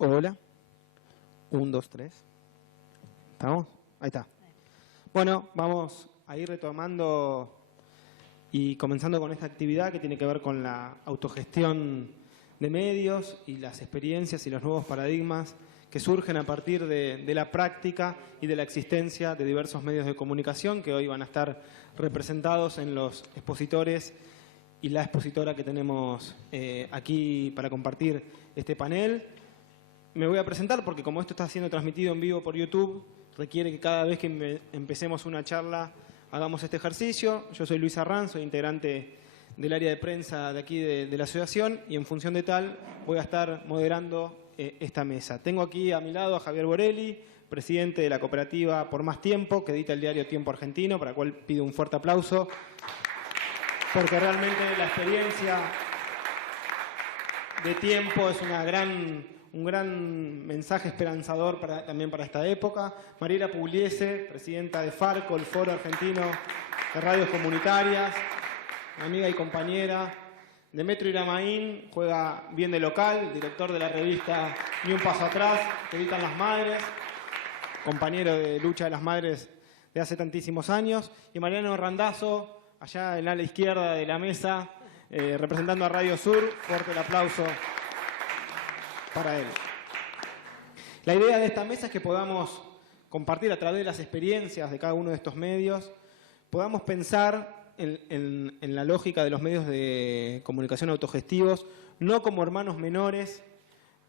Hola. 1, 2, 3. ¿Estamos? Ahí está. Bueno, vamos a ir retomando y comenzando con esta actividad que tiene que ver con la autogestión de medios y las experiencias y los nuevos paradigmas que surgen a partir de la práctica y de la existencia de diversos medios de comunicación que hoy van a estar representados en los expositores y la expositora que tenemos aquí para compartir este panel. Me voy a presentar porque como esto está siendo transmitido en vivo por YouTube, requiere que cada vez que empecemos una charla hagamos este ejercicio. Yo soy Luis Arranz, soy integrante del área de prensa de aquí de la asociación y en función de tal voy a estar moderando esta mesa. Tengo aquí a mi lado a Javier Borelli, presidente de la cooperativa Por Más Tiempo, que edita el diario Tiempo Argentino, para el cual pido un fuerte aplauso, porque realmente la experiencia de Tiempo es un gran mensaje esperanzador también para esta época. Mariela Pugliese, presidenta de Farco, el Foro Argentino de Radios Comunitarias, amiga y compañera. Demetrio Iramaín juega bien de local, director de la revista Ni un Paso Atrás, que editan Las Madres, compañero de lucha de las madres de hace tantísimos años. Y Mariano Randazzo, allá en la ala izquierda de la mesa, representando a Radio Sur. Fuerte el aplauso para él. La idea de esta mesa es que podamos compartir a través de las experiencias de cada uno de estos medios, podamos pensar en la lógica de los medios de comunicación autogestivos, no como hermanos menores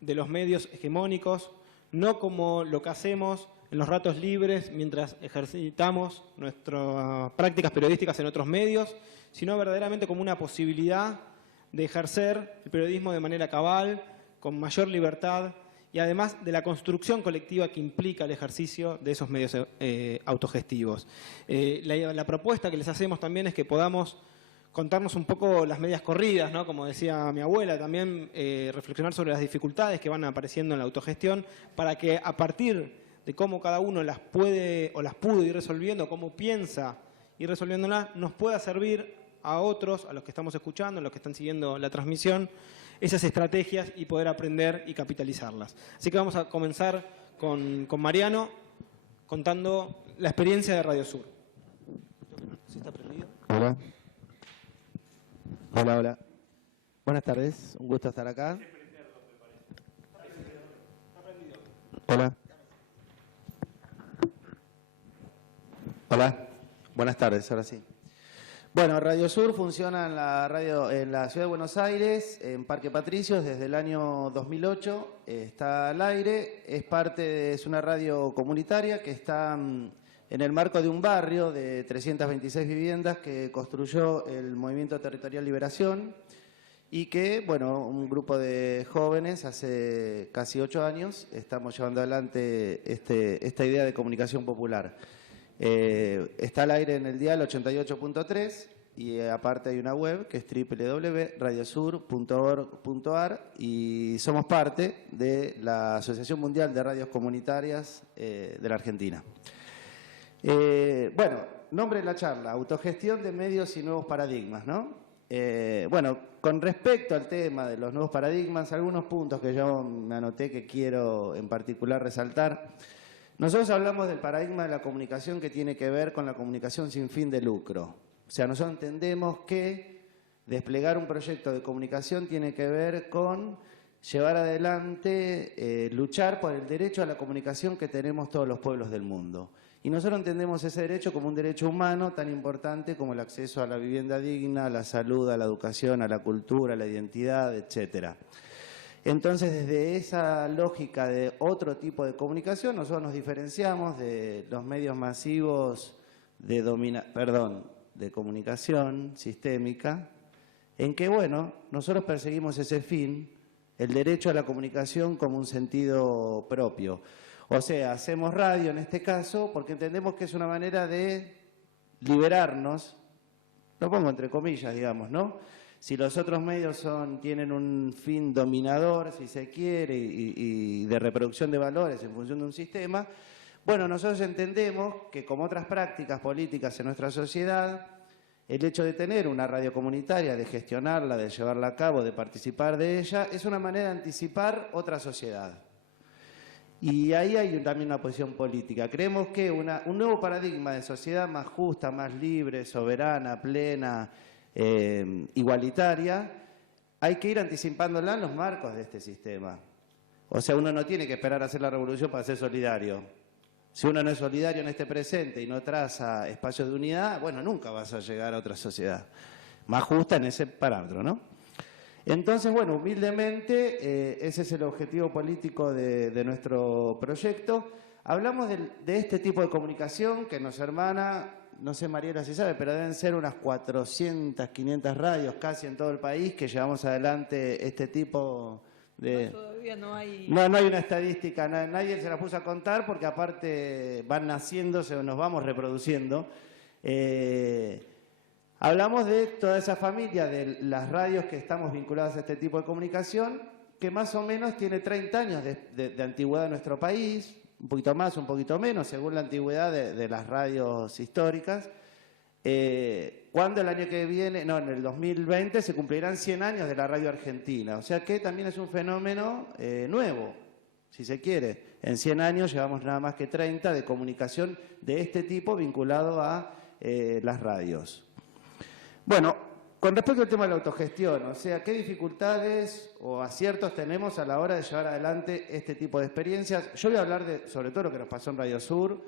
de los medios hegemónicos, no como lo que hacemos en los ratos libres mientras ejercitamos nuestras prácticas periodísticas en otros medios, sino verdaderamente como una posibilidad de ejercer el periodismo de manera cabal, con mayor libertad y además de la construcción colectiva que implica el ejercicio de esos medios autogestivos. La propuesta que les hacemos también es que podamos contarnos un poco las medias corridas, ¿no? Como decía mi abuela, también reflexionar sobre las dificultades que van apareciendo en la autogestión para que a partir de cómo cada uno las puede o las pudo ir resolviendo, cómo piensa ir resolviéndolas, nos pueda servir a otros, a los que estamos escuchando, a los que están siguiendo la transmisión, esas estrategias y poder aprender y capitalizarlas. Así que vamos a comenzar con Mariano contando la experiencia de Radio Sur. ¿Sí está prendido? Hola. Hola, hola. Buenas tardes, un gusto estar acá. Hola. Hola. Buenas tardes, ahora sí. Bueno, Radio Sur funciona en la Ciudad de Buenos Aires, en Parque Patricios, desde el año 2008. Está al aire, es una radio comunitaria que está en el marco de un barrio de 326 viviendas que construyó el Movimiento Territorial Liberación y que, bueno, un grupo de jóvenes hace casi 8 años estamos llevando adelante esta idea de comunicación popular. Está al aire en el dial 88.3 y aparte hay una web que es www.radiosur.org.ar y somos parte de la Asociación Mundial de Radios Comunitarias de la Argentina. Bueno, nombre de la charla, autogestión de medios y nuevos paradigmas, ¿no? Bueno, con respecto al tema de los nuevos paradigmas, algunos puntos que yo me anoté que quiero en particular resaltar. Nosotros hablamos del paradigma de la comunicación que tiene que ver con la comunicación sin fin de lucro. O sea, nosotros entendemos que desplegar un proyecto de comunicación tiene que ver con llevar adelante, luchar por el derecho a la comunicación que tenemos todos los pueblos del mundo. Y nosotros entendemos ese derecho como un derecho humano tan importante como el acceso a la vivienda digna, a la salud, a la educación, a la cultura, a la identidad, etcétera. Entonces, desde esa lógica de otro tipo de comunicación, nosotros nos diferenciamos de los medios masivos de comunicación sistémica, en que, bueno, nosotros perseguimos ese fin, el derecho a la comunicación como un sentido propio. O sea, hacemos radio en este caso porque entendemos que es una manera de liberarnos, lo pongo entre comillas, digamos, ¿no? Si los otros medios tienen un fin dominador, si se quiere, y de reproducción de valores en función de un sistema, bueno, nosotros entendemos que como otras prácticas políticas en nuestra sociedad, el hecho de tener una radio comunitaria, de gestionarla, de llevarla a cabo, de participar de ella, es una manera de anticipar otra sociedad. Y ahí hay también una posición política. Creemos que un nuevo paradigma de sociedad más justa, más libre, soberana, plena, igualitaria, hay que ir anticipándola en los marcos de este sistema. O sea, uno no tiene que esperar a hacer la revolución para ser solidario. Si uno no es solidario en este presente y no traza espacios de unidad, bueno, nunca vas a llegar a otra sociedad más justa en ese parámetro, ¿no? Entonces, bueno, humildemente, ese es el objetivo político de nuestro proyecto. Hablamos de este tipo de comunicación que nos hermana, no sé Mariela si sabe, pero deben ser unas 400, 500 radios casi en todo el país que llevamos adelante este tipo de... No, todavía no hay... No hay una estadística, nadie se la puso a contar porque aparte van naciendo, nos vamos reproduciendo. Hablamos de toda esa familia de las radios que estamos vinculadas a este tipo de comunicación, que más o menos tiene 30 años de antigüedad en nuestro país, un poquito más, un poquito menos, según la antigüedad de las radios históricas. Cuando el año que viene, no, en el 2020, se cumplirán 100 años de la radio argentina. O sea que también es un fenómeno nuevo, si se quiere. En 100 años llevamos nada más que 30 de comunicación de este tipo vinculado a las radios. Bueno, con respecto al tema de la autogestión, o sea, ¿qué dificultades o aciertos tenemos a la hora de llevar adelante este tipo de experiencias? Yo voy a hablar sobre todo lo que nos pasó en Radio Sur,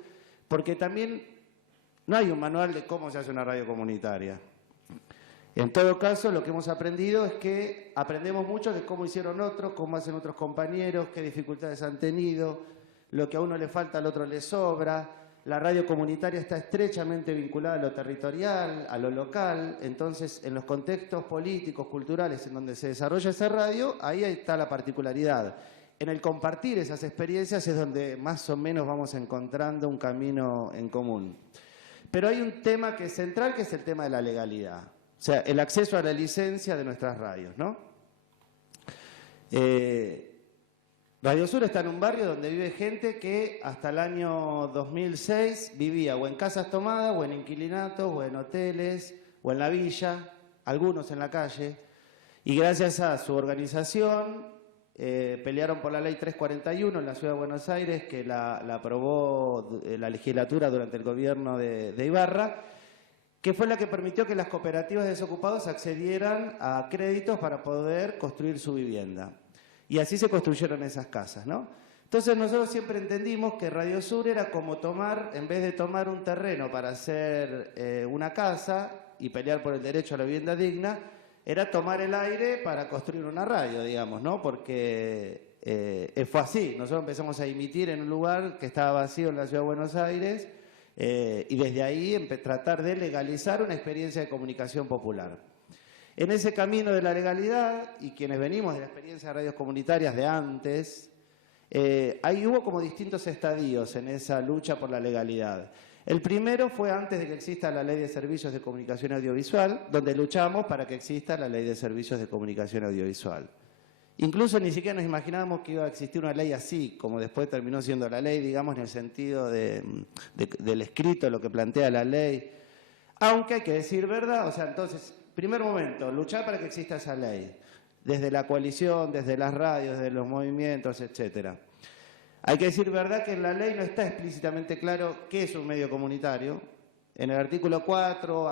porque también no hay un manual de cómo se hace una radio comunitaria. En todo caso, lo que hemos aprendido es que aprendemos mucho de cómo hicieron otros, cómo hacen otros compañeros, qué dificultades han tenido, lo que a uno le falta al otro le sobra. La radio comunitaria está estrechamente vinculada a lo territorial, a lo local, entonces en los contextos políticos, culturales en donde se desarrolla esa radio, ahí está la particularidad. En el compartir esas experiencias es donde más o menos vamos encontrando un camino en común. Pero hay un tema que es central, que es el tema de la legalidad. O sea, el acceso a la licencia de nuestras radios, ¿no? Radio Sur está en un barrio donde vive gente que hasta el año 2006 vivía o en casas tomadas, o en inquilinatos, o en hoteles, o en la villa, algunos en la calle. Y gracias a su organización pelearon por la ley 341 en la Ciudad de Buenos Aires, que la aprobó la legislatura durante el gobierno de Ibarra, que fue la que permitió que las cooperativas de desocupados accedieran a créditos para poder construir su vivienda. Y así se construyeron esas casas, ¿no? Entonces nosotros siempre entendimos que Radio Sur era como tomar, en vez de tomar un terreno para hacer una casa y pelear por el derecho a la vivienda digna, era tomar el aire para construir una radio, digamos, ¿no? Porque fue así. Nosotros empezamos a emitir en un lugar que estaba vacío en la Ciudad de Buenos Aires y desde ahí tratar de legalizar una experiencia de comunicación popular. En ese camino de la legalidad, y quienes venimos de la experiencia de radios comunitarias de antes, ahí hubo como distintos estadios en esa lucha por la legalidad. El primero fue antes de que exista la Ley de Servicios de Comunicación Audiovisual, donde luchamos para que exista la Ley de Servicios de Comunicación Audiovisual. Incluso ni siquiera nos imaginábamos que iba a existir una ley así, como después terminó siendo la ley, digamos, en el sentido del escrito, lo que plantea la ley. Aunque hay que decir verdad, o sea, entonces... Primer momento, luchar para que exista esa ley, desde la coalición, desde las radios, desde los movimientos, etcétera. Hay que decir verdad que en la ley no está explícitamente claro qué es un medio comunitario. En el artículo 4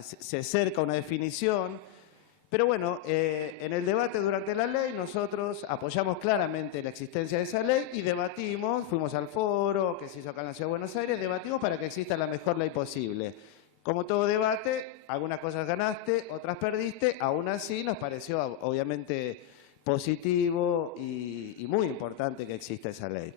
se acerca una definición, pero bueno, en el debate durante la ley nosotros apoyamos claramente la existencia de esa ley y debatimos, fuimos al foro que se hizo acá en la Ciudad de Buenos Aires, debatimos para que exista la mejor ley posible. Como todo debate, algunas cosas ganaste, otras perdiste, aún así nos pareció obviamente positivo y muy importante que exista esa ley.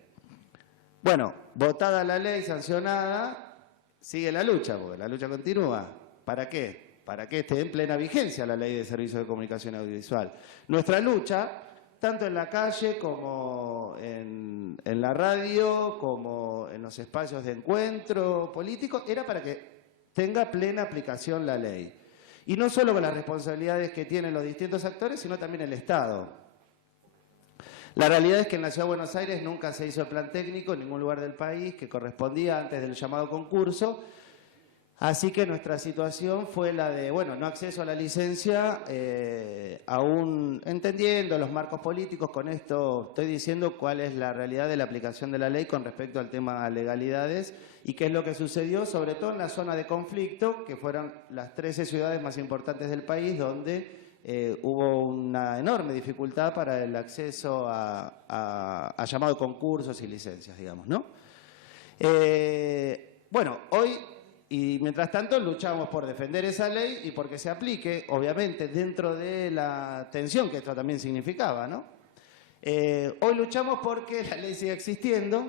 Bueno, votada la ley, sancionada, sigue la lucha, porque la lucha continúa. ¿Para qué? Para que esté en plena vigencia la Ley de Servicios de Comunicación Audiovisual. Nuestra lucha, tanto en la calle como en la radio, como en los espacios de encuentro político, era para que tenga plena aplicación la ley. Y no solo con las responsabilidades que tienen los distintos actores, sino también el Estado. La realidad es que en la Ciudad de Buenos Aires nunca se hizo el plan técnico en ningún lugar del país que correspondía antes del llamado concurso. Así que nuestra situación fue la de, bueno, no acceso a la licencia, aún entendiendo los marcos políticos. Con esto estoy diciendo cuál es la realidad de la aplicación de la ley con respecto al tema de legalidades y qué es lo que sucedió, sobre todo en la zona de conflicto, que fueron las 13 ciudades más importantes del país, donde hubo una enorme dificultad para el acceso a llamados concursos y licencias, digamos, ¿no? Bueno, hoy... Y mientras tanto luchamos por defender esa ley y porque se aplique, obviamente, dentro de la tensión que esto también significaba, ¿no? Hoy luchamos porque la ley sigue existiendo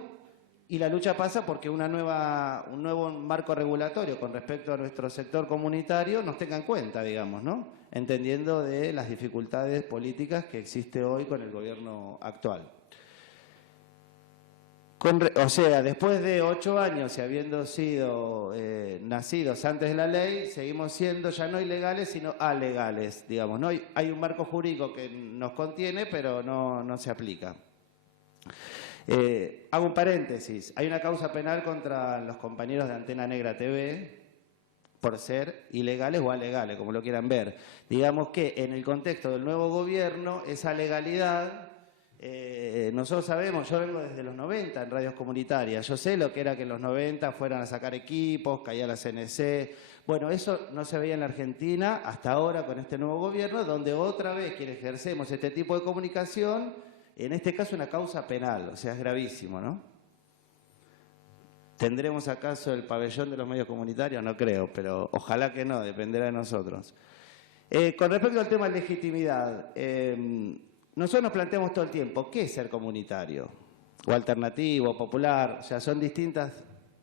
y la lucha pasa porque un nuevo marco regulatorio con respecto a nuestro sector comunitario nos tenga en cuenta, digamos, ¿no? Entendiendo de las dificultades políticas que existe hoy con el gobierno actual. O sea, después de 8 años y habiendo sido nacidos antes de la ley, seguimos siendo ya no ilegales, sino alegales, digamos, ¿no? Hay un marco jurídico que nos contiene, pero no se aplica. Hago un paréntesis. Hay una causa penal contra los compañeros de Antena Negra TV por ser ilegales o alegales, como lo quieran ver. Digamos que en el contexto del nuevo gobierno, esa legalidad... nosotros sabemos, yo vengo desde los 90 en radios comunitarias, yo sé lo que era que en los 90 fueran a sacar equipos, caía la CNC, bueno, eso no se veía en la Argentina hasta ahora con este nuevo gobierno, donde otra vez quienes ejercemos este tipo de comunicación, en este caso una causa penal, o sea, es gravísimo, ¿no? ¿Tendremos acaso el pabellón de los medios comunitarios? No creo, pero ojalá que no, dependerá de nosotros. Con respecto al tema de legitimidad, nosotros nos planteamos todo el tiempo, ¿qué es ser comunitario? O alternativo, popular, o sea, son distintas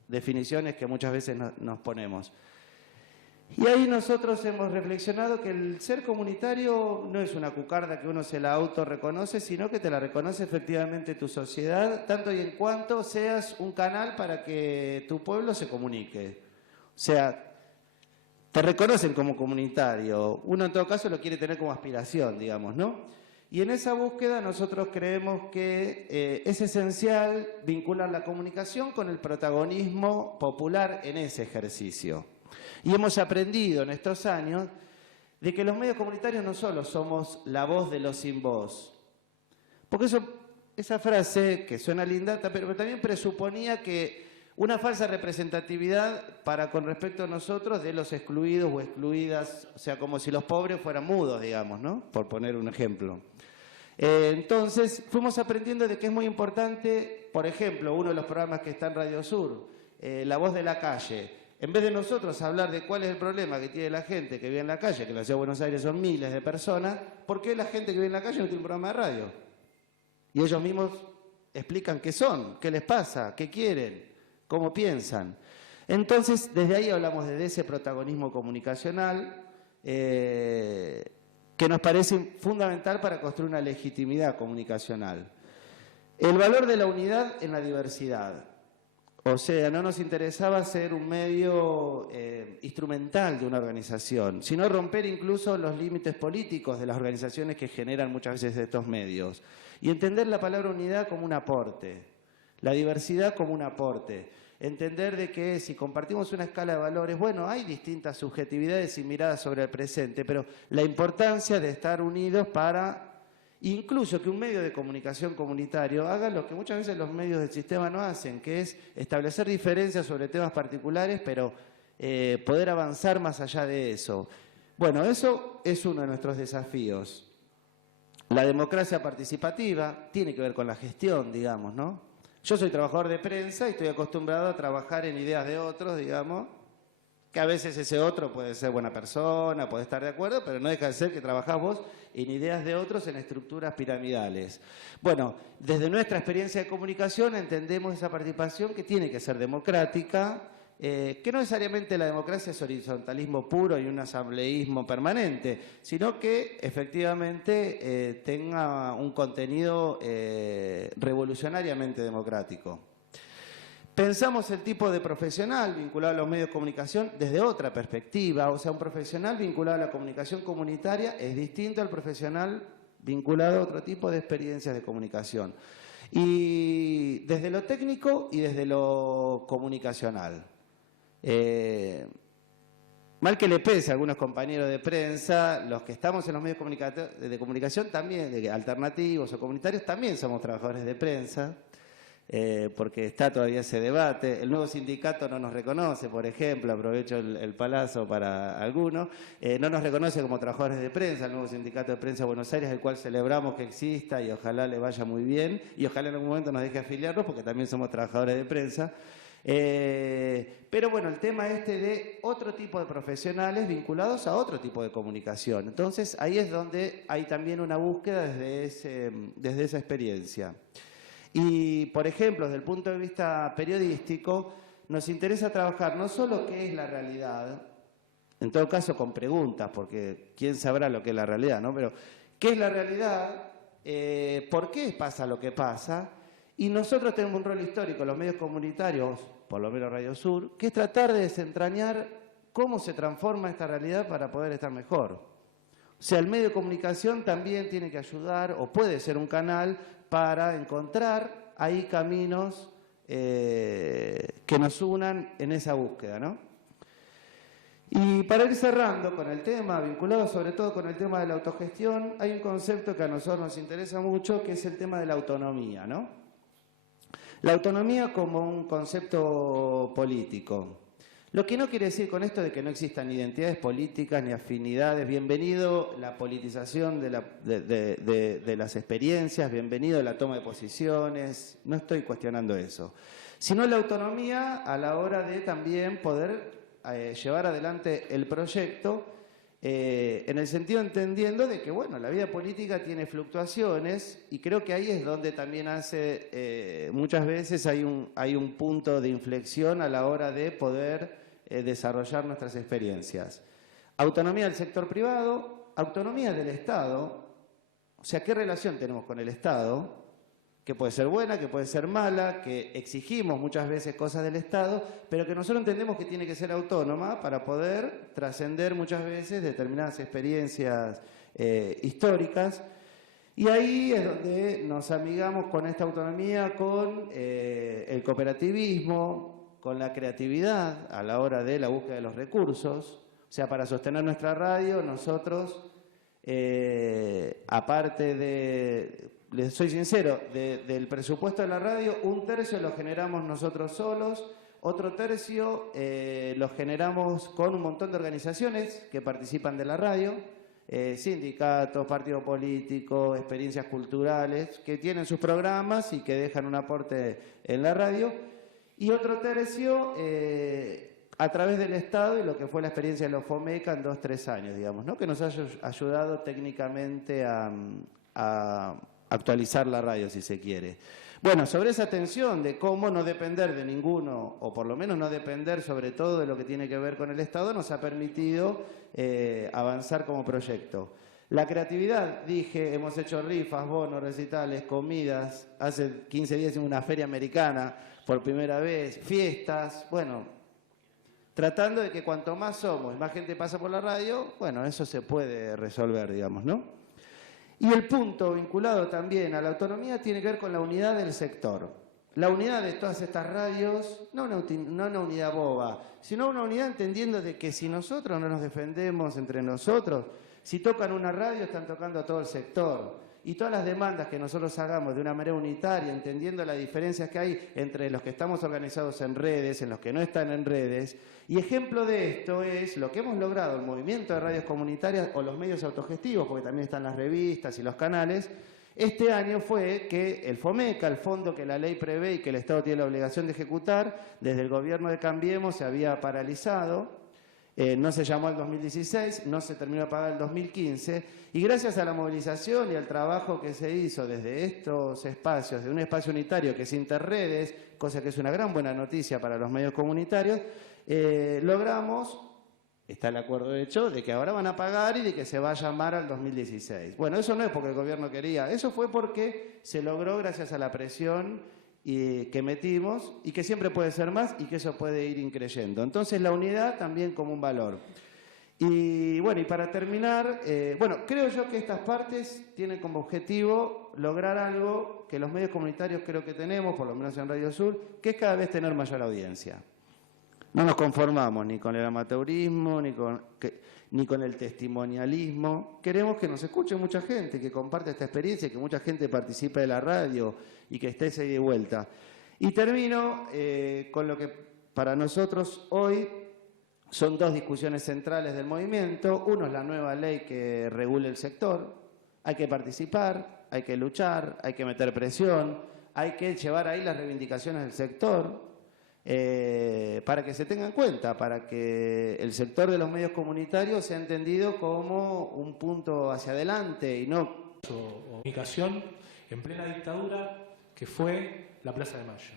definiciones que muchas veces nos ponemos. Y ahí nosotros hemos reflexionado que el ser comunitario no es una cucarda que uno se la autorreconoce, sino que te la reconoce efectivamente tu sociedad, tanto y en cuanto seas un canal para que tu pueblo se comunique. O sea, te reconocen como comunitario. Uno en todo caso lo quiere tener como aspiración, digamos, ¿no? Y en esa búsqueda nosotros creemos que es esencial vincular la comunicación con el protagonismo popular en ese ejercicio. Y hemos aprendido en estos años de que los medios comunitarios no solo somos la voz de los sin voz. Porque esa frase, que suena linda, pero también presuponía que una falsa representatividad con respecto a nosotros de los excluidos o excluidas, o sea, como si los pobres fueran mudos, digamos, ¿no? Por poner un ejemplo. Entonces, fuimos aprendiendo de que es muy importante, por ejemplo, uno de los programas que está en Radio Sur, La Voz de la Calle. En vez de nosotros hablar de cuál es el problema que tiene la gente que vive en la calle, que en la Ciudad de Buenos Aires son miles de personas, ¿por qué la gente que vive en la calle no tiene un programa de radio? Y ellos mismos explican qué son, qué les pasa, qué quieren, cómo piensan. Entonces, desde ahí hablamos de ese protagonismo comunicacional que nos parece fundamental para construir una legitimidad comunicacional. El valor de la unidad en la diversidad. O sea, no nos interesaba ser un medio instrumental de una organización, sino romper incluso los límites políticos de las organizaciones que generan muchas veces estos medios. Y entender la palabra unidad como un aporte, la diversidad como un aporte. Entender de que si compartimos una escala de valores, bueno, hay distintas subjetividades y miradas sobre el presente, pero la importancia de estar unidos para incluso que un medio de comunicación comunitario haga lo que muchas veces los medios del sistema no hacen, que es establecer diferencias sobre temas particulares, pero poder avanzar más allá de eso. Bueno, eso es uno de nuestros desafíos. La democracia participativa tiene que ver con la gestión, digamos, ¿no? Yo soy trabajador de prensa y estoy acostumbrado a trabajar en ideas de otros, digamos, que a veces ese otro puede ser buena persona, puede estar de acuerdo, pero no deja de ser que trabajás vos en ideas de otros en estructuras piramidales. Bueno, desde nuestra experiencia de comunicación entendemos esa participación que tiene que ser democrática, que no necesariamente la democracia es horizontalismo puro y un asambleísmo permanente, sino que efectivamente tenga un contenido revolucionariamente democrático. Pensamos el tipo de profesional vinculado a los medios de comunicación desde otra perspectiva, o sea, un profesional vinculado a la comunicación comunitaria es distinto al profesional vinculado a otro tipo de experiencias de comunicación. Y desde lo técnico y desde lo comunicacional. mal que le pese a algunos compañeros de prensa, los que estamos en los medios de comunicación también, alternativos o comunitarios, también somos trabajadores de prensa, porque está todavía ese debate. El nuevo sindicato no nos reconoce, por ejemplo, aprovecho el palazo para algunos, no nos reconoce como trabajadores de prensa, el nuevo sindicato de prensa de Buenos Aires, el cual celebramos que exista y ojalá le vaya muy bien, y ojalá en algún momento nos deje afiliarnos, porque también somos trabajadores de prensa. Pero bueno, el tema de otro tipo de profesionales vinculados a otro tipo de comunicación. Entonces, ahí es donde hay también una búsqueda desde esa experiencia. Y, por ejemplo, desde el punto de vista periodístico, nos interesa trabajar no solo qué es la realidad, en todo caso con preguntas, porque quién sabrá lo que es la realidad, ¿no? Pero, ¿qué es la realidad? ¿Por qué pasa lo que pasa? Y nosotros tenemos un rol histórico, los medios comunitarios, por lo menos Radio Sur, que es tratar de desentrañar cómo se transforma esta realidad para poder estar mejor. O sea, el medio de comunicación también tiene que ayudar, o puede ser un canal, para encontrar ahí caminos que nos unan en esa búsqueda, ¿no? Y para ir cerrando con el tema, vinculado sobre todo con el tema de la autogestión, hay un concepto que a nosotros nos interesa mucho, que es el tema de la autonomía, ¿no? La autonomía como un concepto político. Lo que no quiere decir con esto de que no existan identidades políticas ni afinidades. Bienvenido la politización de las experiencias, bienvenido la toma de posiciones, no estoy cuestionando eso. Sino la autonomía a la hora de también poder llevar adelante el proyecto, en el sentido entendiendo de que, bueno, la vida política tiene fluctuaciones y creo que ahí es donde también muchas veces hay un punto de inflexión a la hora de poder desarrollar nuestras experiencias. Autonomía del sector privado, autonomía del Estado, o sea, ¿qué relación tenemos con el Estado? Que puede ser buena, que puede ser mala, que exigimos muchas veces cosas del Estado, pero que nosotros entendemos que tiene que ser autónoma para poder trascender muchas veces determinadas experiencias históricas. Y ahí es donde nos amigamos con esta autonomía, con el cooperativismo, con la creatividad a la hora de la búsqueda de los recursos. O sea, para sostener nuestra radio, nosotros, aparte de... Les soy sincero, del presupuesto de la radio, 1/3 lo generamos nosotros solos, otro tercio lo generamos con un montón de organizaciones que participan de la radio, sindicatos, partidos políticos, experiencias culturales, que tienen sus programas y que dejan un aporte en la radio, y otro tercio a través del Estado y lo que fue la experiencia de los FOMECA en 2-3 años, digamos, ¿no? Que nos ha ayudado técnicamente a actualizar la radio, si se quiere. Bueno, sobre esa tensión de cómo no depender de ninguno, o por lo menos no depender sobre todo de lo que tiene que ver con el Estado, nos ha permitido avanzar como proyecto. La creatividad, dije, hemos hecho rifas, bonos, recitales, comidas, hace 15 días hicimos una feria americana por primera vez, fiestas, bueno, tratando de que cuanto más somos, más gente pasa por la radio, bueno, eso se puede resolver, digamos, ¿no? Y el punto vinculado también a la autonomía tiene que ver con la unidad del sector. La unidad de todas estas radios, no una unidad boba, sino una unidad entendiendo de que si nosotros no nos defendemos entre nosotros, si tocan una radio están tocando a todo el sector. Y todas las demandas que nosotros hagamos de una manera unitaria, entendiendo las diferencias que hay entre los que estamos organizados en redes, en los que no están en redes. Y ejemplo de esto es lo que hemos logrado, el movimiento de radios comunitarias o los medios autogestivos, porque también están las revistas y los canales. Este año fue que el FOMECA, el fondo que la ley prevé y que el Estado tiene la obligación de ejecutar, desde el gobierno de Cambiemos se había paralizado. No se llamó el 2016, no se terminó de pagar el 2015, y gracias a la movilización y al trabajo que se hizo desde estos espacios, de un espacio unitario que es Interredes, cosa que es una gran buena noticia para los medios comunitarios, logramos, está el acuerdo hecho, de que ahora van a pagar y de que se va a llamar al 2016. Bueno, eso no es porque el gobierno quería, eso fue porque se logró gracias a la presión que metimos y que siempre puede ser más y que eso puede ir increyendo. Entonces la unidad también como un valor. Y bueno, y para terminar, creo yo que estas partes tienen como objetivo lograr algo que los medios comunitarios creo que tenemos, por lo menos en Radio Sur, que es cada vez tener mayor audiencia. No nos conformamos ni con el amateurismo, ni con el testimonialismo. Queremos que nos escuche mucha gente, que comparte esta experiencia, que mucha gente participe de la radio y que esté ese ida y vuelta. Y termino con lo que para nosotros hoy son dos discusiones centrales del movimiento. Uno es la nueva ley que regule el sector. Hay que participar, hay que luchar, hay que meter presión, hay que llevar ahí las reivindicaciones del sector. Para que se tenga en cuenta, para que el sector de los medios comunitarios sea entendido como un punto hacia adelante y no... Comunicación en plena dictadura, que fue la Plaza de Mayo.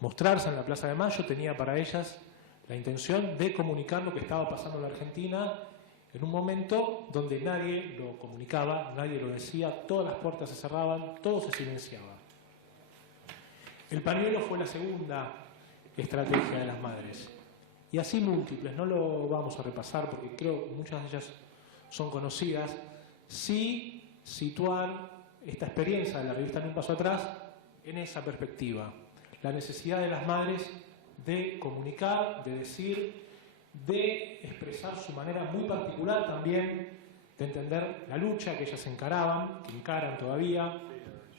Mostrarse en la Plaza de Mayo tenía para ellas la intención de comunicar lo que estaba pasando en la Argentina en un momento donde nadie lo comunicaba, nadie lo decía, todas las puertas se cerraban, todo se silenciaba. El pañuelo fue la segunda estrategia de las madres. Y así múltiples, no lo vamos a repasar porque creo que muchas de ellas son conocidas. Sí situar esta experiencia de la revista En un paso atrás en esa perspectiva. La necesidad de las madres de comunicar, de decir, de expresar su manera muy particular también, de entender la lucha que ellas encaraban, que encaran todavía.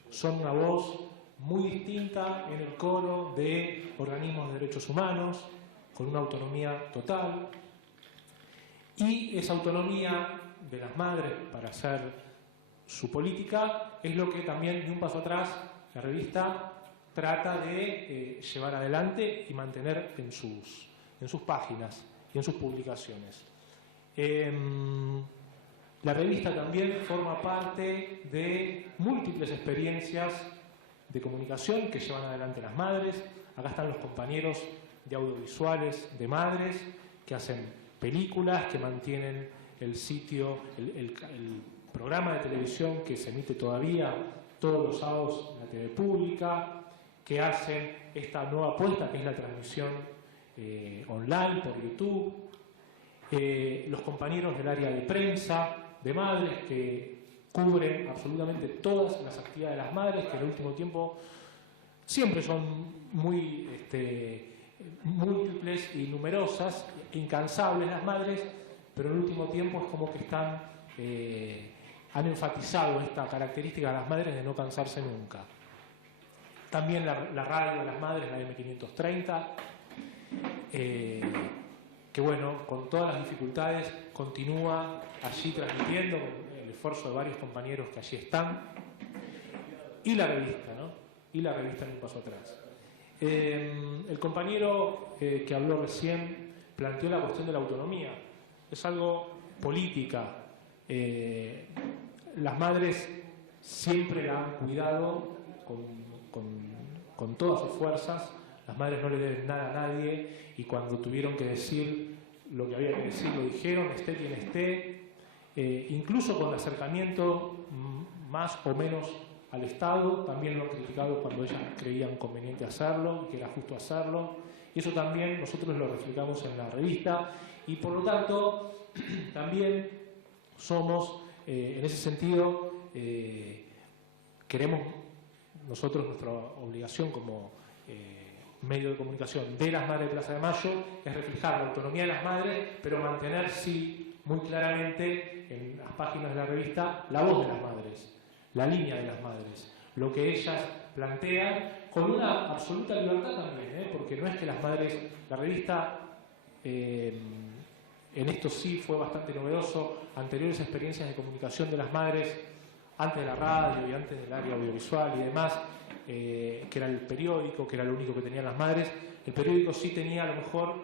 Son una voz muy distinta en el coro de organismos de derechos humanos, con una autonomía total. Y esa autonomía de las madres para hacer su política es lo que también, de un paso atrás, la revista trata de llevar adelante y mantener en sus páginas y en sus publicaciones. La revista también forma parte de múltiples experiencias de comunicación que llevan adelante las madres. Acá están los compañeros de audiovisuales de madres que hacen películas, que mantienen el sitio, el programa de televisión que se emite todavía todos los sábados en la TV pública, que hacen esta nueva apuesta que es la transmisión online por YouTube, los compañeros del área de prensa de madres que cubren absolutamente todas las actividades de las madres, que en el último tiempo siempre son muy múltiples y numerosas, incansables las madres, pero en el último tiempo es como que han enfatizado esta característica de las madres de no cansarse nunca. También la radio de las madres, la M530, que bueno, con todas las dificultades continúa allí transmitiendo, esfuerzo de varios compañeros que allí están, y la revista, ¿no? Y la revista En un paso atrás. El compañero que habló recién planteó la cuestión de la autonomía. Es algo política. Las madres siempre la han cuidado con todas sus fuerzas. Las madres no le deben nada a nadie y cuando tuvieron que decir lo que había que decir, lo dijeron, esté quien esté. Incluso con acercamiento más o menos al Estado, también lo han criticado cuando ellas creían conveniente hacerlo y que era justo hacerlo. Y eso también nosotros lo reflejamos en la revista y por lo tanto también somos, en ese sentido, queremos nosotros nuestra obligación como medio de comunicación de las madres de Plaza de Mayo es reflejar la autonomía de las madres, pero mantener sí muy claramente en las páginas de la revista la voz de las madres, la línea de las madres, lo que ellas plantean con una absoluta libertad también, porque no es que las madres, la revista en esto sí fue bastante novedoso, anteriores experiencias de comunicación de las madres antes de la radio y antes del área audiovisual y demás, que era el periódico, que era lo único que tenían las madres. El periódico sí tenía a lo mejor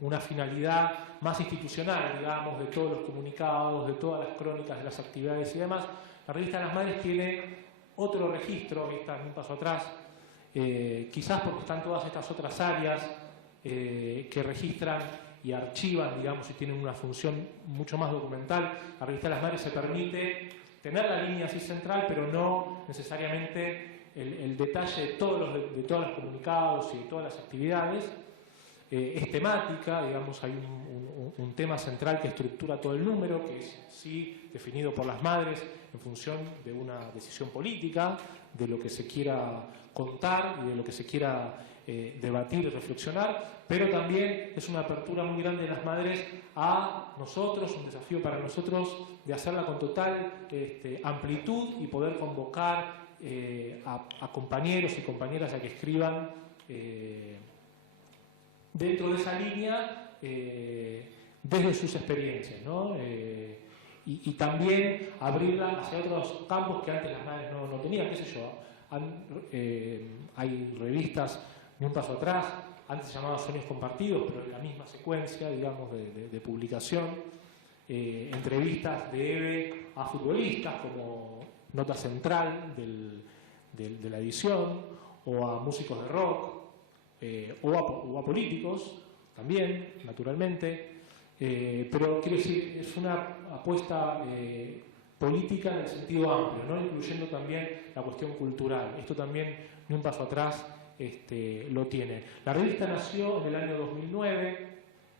una finalidad más institucional, digamos, de todos los comunicados, de todas las crónicas de las actividades y demás. La revista de las madres tiene otro registro, que está en un paso atrás, quizás porque están todas estas otras áreas que registran y archivan, digamos, y tienen una función mucho más documental. La revista de las madres se permite tener la línea así central, pero no necesariamente el detalle de todos los comunicados y de todas las actividades. Es temática, digamos, hay un tema central que estructura todo el número, que es sí definido por las madres en función de una decisión política, de lo que se quiera contar y de lo que se quiera debatir y reflexionar, pero también es una apertura muy grande de las madres a nosotros, un desafío para nosotros de hacerla con total amplitud y poder convocar a compañeros y compañeras a que escriban dentro de esa línea desde sus experiencias, ¿no? Y también abrirla hacia otros campos que antes las madres no tenían, qué sé yo. Hay revistas, Ni un paso atrás, antes se llamaba Sueños Compartidos, pero en la misma secuencia, digamos, de publicación, entrevistas de EVE a futbolistas como nota central de la edición, o a músicos de rock, o a políticos también, naturalmente, pero quiero decir, es una apuesta política en el sentido amplio, ¿no? Incluyendo también la cuestión cultural. Esto también, Ni un paso atrás, lo tiene. La revista nació en el año 2009,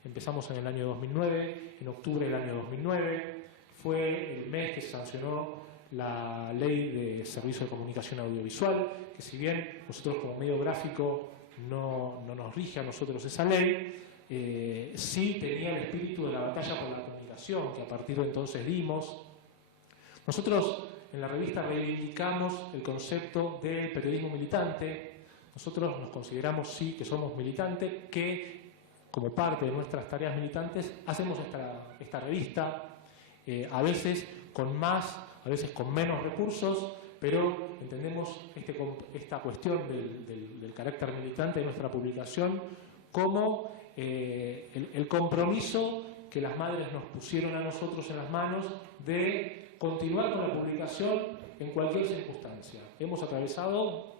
empezamos en el año 2009, en octubre del año 2009, fue el mes que se sancionó la Ley de Servicio de Comunicación Audiovisual, que si bien nosotros como medio gráfico no nos rige a nosotros esa ley, sí tenía el espíritu de la batalla por la comunicación, que a partir de entonces dimos. Nosotros en la revista reivindicamos el concepto del periodismo militante. Nosotros nos consideramos, sí, que somos militantes, que como parte de nuestras tareas militantes hacemos esta revista, a veces con más, a veces con menos recursos, pero entendemos esta cuestión del carácter militante de nuestra publicación como el compromiso que las madres nos pusieron a nosotros en las manos de continuar con la publicación en cualquier circunstancia. Hemos atravesado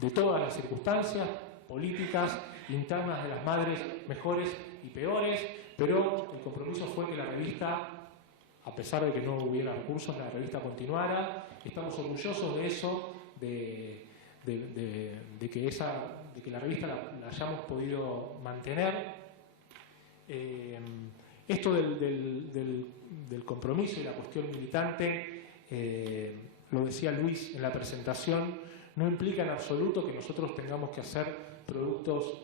de todas las circunstancias políticas internas de las madres, mejores y peores, pero el compromiso fue que la revista, a pesar de que no hubiera recursos, la revista continuara. Estamos orgullosos de eso, de que la revista la hayamos podido mantener. Esto del compromiso y la cuestión militante, lo decía Luis en la presentación, no implica en absoluto que nosotros tengamos que hacer productos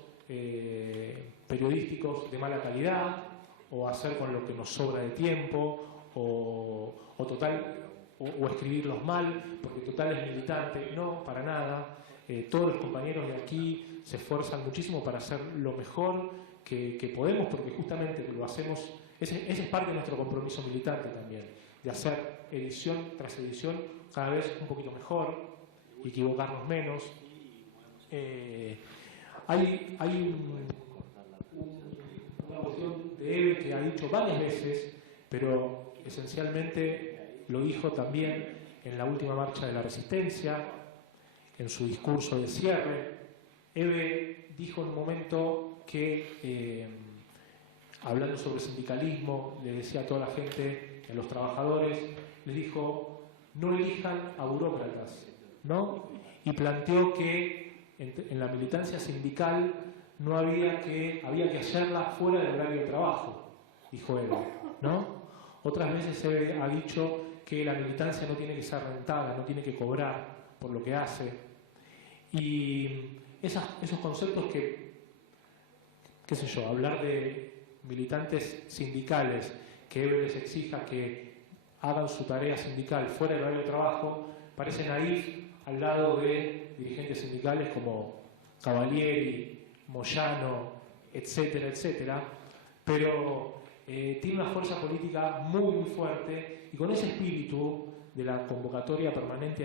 periodísticos de mala calidad, o hacer con lo que nos sobra de tiempo, o escribirlos mal, porque total es militante. No, para nada. Todos los compañeros de aquí se esfuerzan muchísimo para hacer lo mejor que podemos, porque justamente lo hacemos, ese es parte de nuestro compromiso militante también, de hacer edición tras edición cada vez un poquito mejor, equivocarnos menos. Hay una cuestión de EVE que ha dicho varias veces, pero esencialmente lo dijo también en la última marcha de la Resistencia, en su discurso de cierre. EVE dijo en un momento que, hablando sobre sindicalismo, le decía a toda la gente, a los trabajadores, les dijo: no elijan a burócratas, ¿no? Y planteó que en la militancia sindical había que hacerla fuera del horario de trabajo, dijo EVE, ¿no? Otras veces EVE ha dicho que la militancia no tiene que ser rentada, no tiene que cobrar por lo que hace. Y esos conceptos qué sé yo, hablar de militantes sindicales, que EVE les exija que hagan su tarea sindical fuera del horario de trabajo, parece naif al lado de dirigentes sindicales como Cavalieri, Moyano, etcétera, etcétera, pero tiene una fuerza política muy fuerte, y con ese espíritu de la convocatoria permanente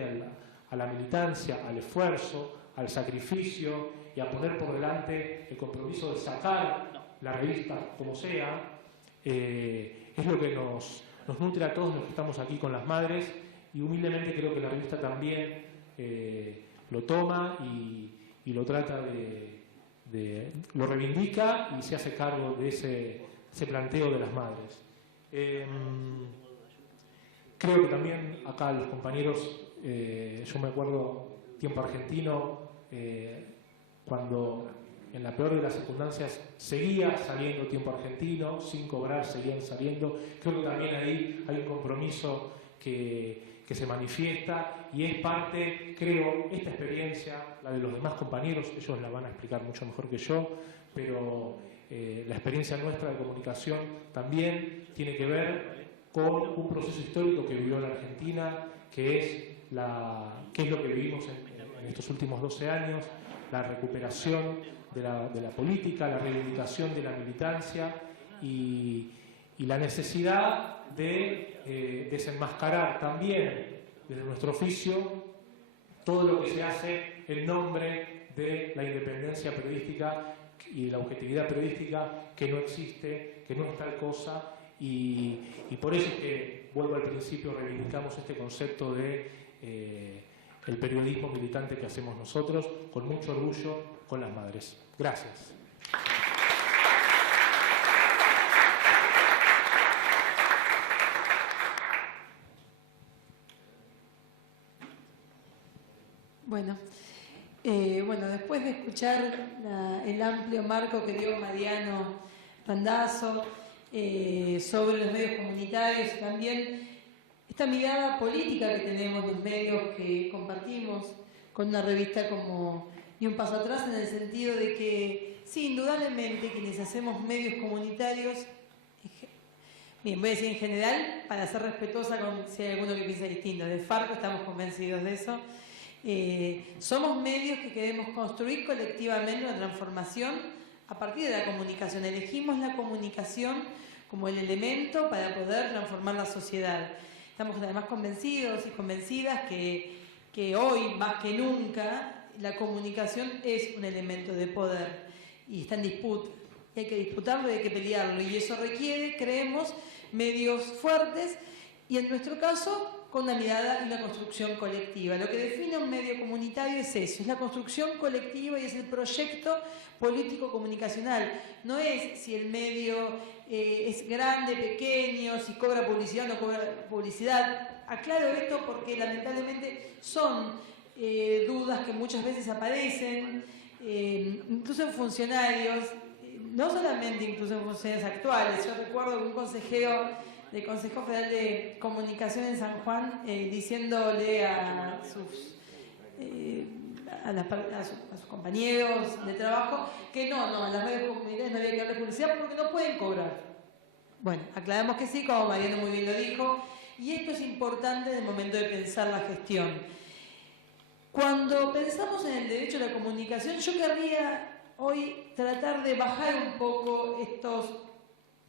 a la militancia, al esfuerzo, al sacrificio y a poner por delante el compromiso de sacar la revista como sea, es lo que nos nutre a todos los que estamos aquí con las madres, y humildemente creo que la revista también lo toma y lo trata lo reivindica y se hace cargo de ese planteo de las madres. Creo que también acá los compañeros, yo me acuerdo tiempo argentino, cuando en la peor de las circunstancias seguía saliendo Tiempo Argentino, sin cobrar seguían saliendo. Creo que también ahí hay un compromiso que se manifiesta y es parte, creo, esta experiencia, la de los demás compañeros, ellos la van a explicar mucho mejor que yo, pero la experiencia nuestra de comunicación también tiene que ver con un proceso histórico que vivió la Argentina, que es lo que vivimos en estos últimos 12 años, la recuperación de la política, la reivindicación de la militancia y la necesidad de desenmascarar también desde nuestro oficio todo lo que se hace en nombre de la independencia periodística y la objetividad periodística, que no existe, que no es tal cosa, y por eso es que, vuelvo al principio, reivindicamos este concepto de el periodismo militante que hacemos nosotros, con mucho orgullo, con las madres. Gracias. Bueno, después de escuchar el amplio marco que dio Mariano Randazzo sobre los medios comunitarios y también esta mirada política que tenemos los medios que compartimos con una revista como Ni un paso atrás, en el sentido de que, sí, indudablemente quienes hacemos medios comunitarios, bien, voy a decir en general, para ser respetuosa con si hay alguno que piensa distinto, de Farco estamos convencidos de eso, somos medios que queremos construir colectivamente una transformación a partir de la comunicación. Elegimos la comunicación como el elemento para poder transformar la sociedad. Estamos además convencidos y convencidas que hoy, más que nunca, la comunicación es un elemento de poder y está en disputa. Y hay que disputarlo y hay que pelearlo. Y eso requiere, creemos, medios fuertes y, en nuestro caso, con una mirada y una construcción colectiva. Lo que define un medio comunitario es eso, es la construcción colectiva y es el proyecto político-comunicacional. No es si el medio es grande, pequeño, si cobra publicidad o no cobra publicidad. Aclaro esto porque lamentablemente son dudas que muchas veces aparecen, incluso en funcionarios, no solamente incluso en funcionarios actuales. Yo recuerdo que un consejero del Consejo Federal de Comunicación en San Juan diciéndole a sus compañeros de trabajo que no, a las radios comunitarias no había que darle publicidad porque no pueden cobrar. Bueno, aclaramos que sí, como Mariano muy bien lo dijo, y esto es importante en el momento de pensar la gestión. Cuando pensamos en el derecho a la comunicación, yo querría hoy tratar de bajar un poco estos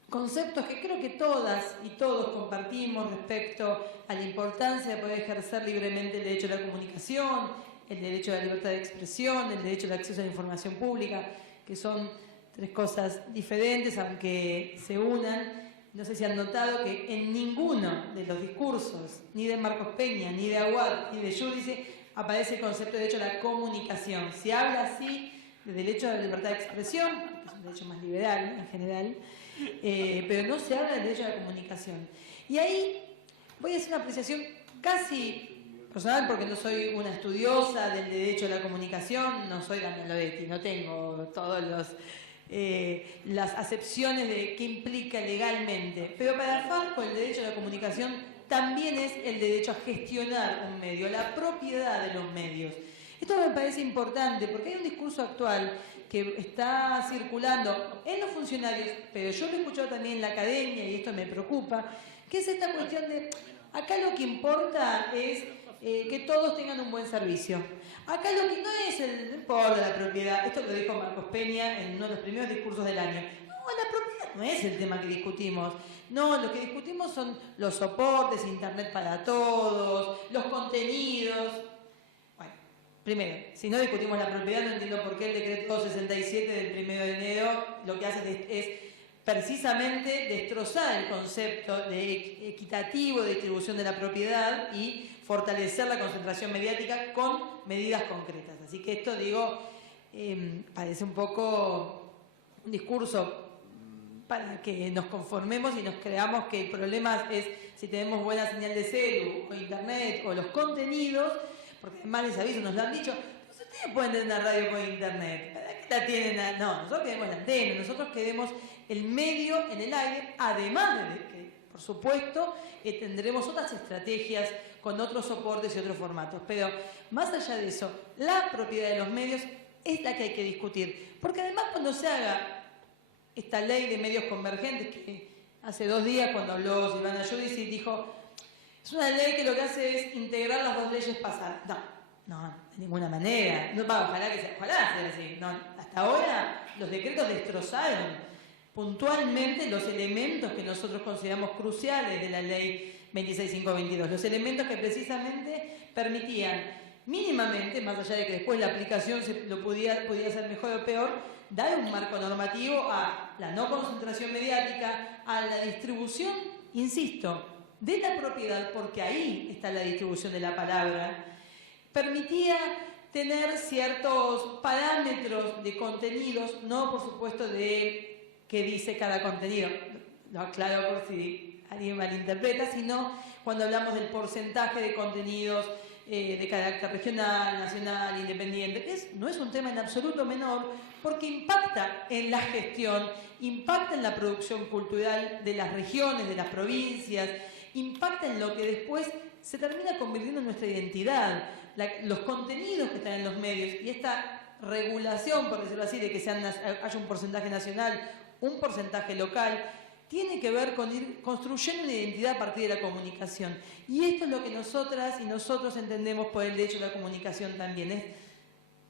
conceptos que creo que todas y todos compartimos respecto a la importancia de poder ejercer libremente el derecho a la comunicación, el derecho a la libertad de expresión, el derecho al acceso a la información pública, que son tres cosas diferentes, aunque se unan. No sé si han notado que en ninguno de los discursos, ni de Marcos Peña, ni de Aguad, ni de Giudice, aparece el concepto de derecho a la comunicación. Se habla así de derecho a la libertad de expresión, que es un derecho más liberal en general, pero no se habla del derecho a la comunicación. Y ahí voy a hacer una apreciación casi personal, porque no soy una estudiosa del derecho a la comunicación, no soy Daniel Loretti, no tengo todas las acepciones de qué implica legalmente, pero para Farco el derecho a la comunicación también es el derecho a gestionar un medio, la propiedad de los medios. Esto me parece importante porque hay un discurso actual que está circulando en los funcionarios, pero yo lo he escuchado también en la academia y esto me preocupa, que es esta cuestión de, acá lo que importa es que todos tengan un buen servicio. Acá lo que no es no importa la propiedad, esto lo dijo Marcos Peña en uno de los primeros discursos del año. No, la propiedad no es el tema que discutimos. No, lo que discutimos son los soportes, internet para todos, los contenidos. Bueno, primero, si no discutimos la propiedad, no entiendo por qué el decreto 267 del 1 de enero lo que hace es precisamente destrozar el concepto de equitativo de distribución de la propiedad y fortalecer la concentración mediática con medidas concretas. Así que esto, digo, parece un poco un discurso para que nos conformemos y nos creamos que el problema es si tenemos buena señal de celu o internet o los contenidos, porque además les aviso, nos lo han dicho, pues ustedes pueden tener una radio con internet, ¿para la tienen, no, nosotros queremos la antena, nosotros queremos el medio en el aire, además de que, por supuesto, tendremos otras estrategias con otros soportes y otros formatos. Pero más allá de eso, la propiedad de los medios es la que hay que discutir. Porque además cuando se haga esta ley de medios convergentes, que hace 2 días cuando habló Silvana Giudici, dijo, es una ley que lo que hace es integrar las 2 leyes pasadas. No, de ninguna manera. No, ojalá sea así. No, hasta ahora los decretos destrozaron puntualmente los elementos que nosotros consideramos cruciales de la ley 26522, los elementos que precisamente permitían mínimamente, más allá de que después la aplicación podía ser mejor o peor, dar un marco normativo a la no concentración mediática, a la distribución, insisto, de la propiedad, porque ahí está la distribución de la palabra, permitía tener ciertos parámetros de contenidos, no por supuesto de qué dice cada contenido, lo aclaro por si alguien malinterpreta, sino cuando hablamos del porcentaje de contenidos de carácter regional, nacional, independiente, que no es un tema en absoluto menor, porque impacta en la gestión, impacta en la producción cultural de las regiones, de las provincias, impacta en lo que después se termina convirtiendo en nuestra identidad, los contenidos que están en los medios y esta regulación, por decirlo así, de que haya un porcentaje nacional, un porcentaje local, tiene que ver con ir construyendo una identidad a partir de la comunicación. Y esto es lo que nosotras y nosotros entendemos por el derecho a la comunicación también, es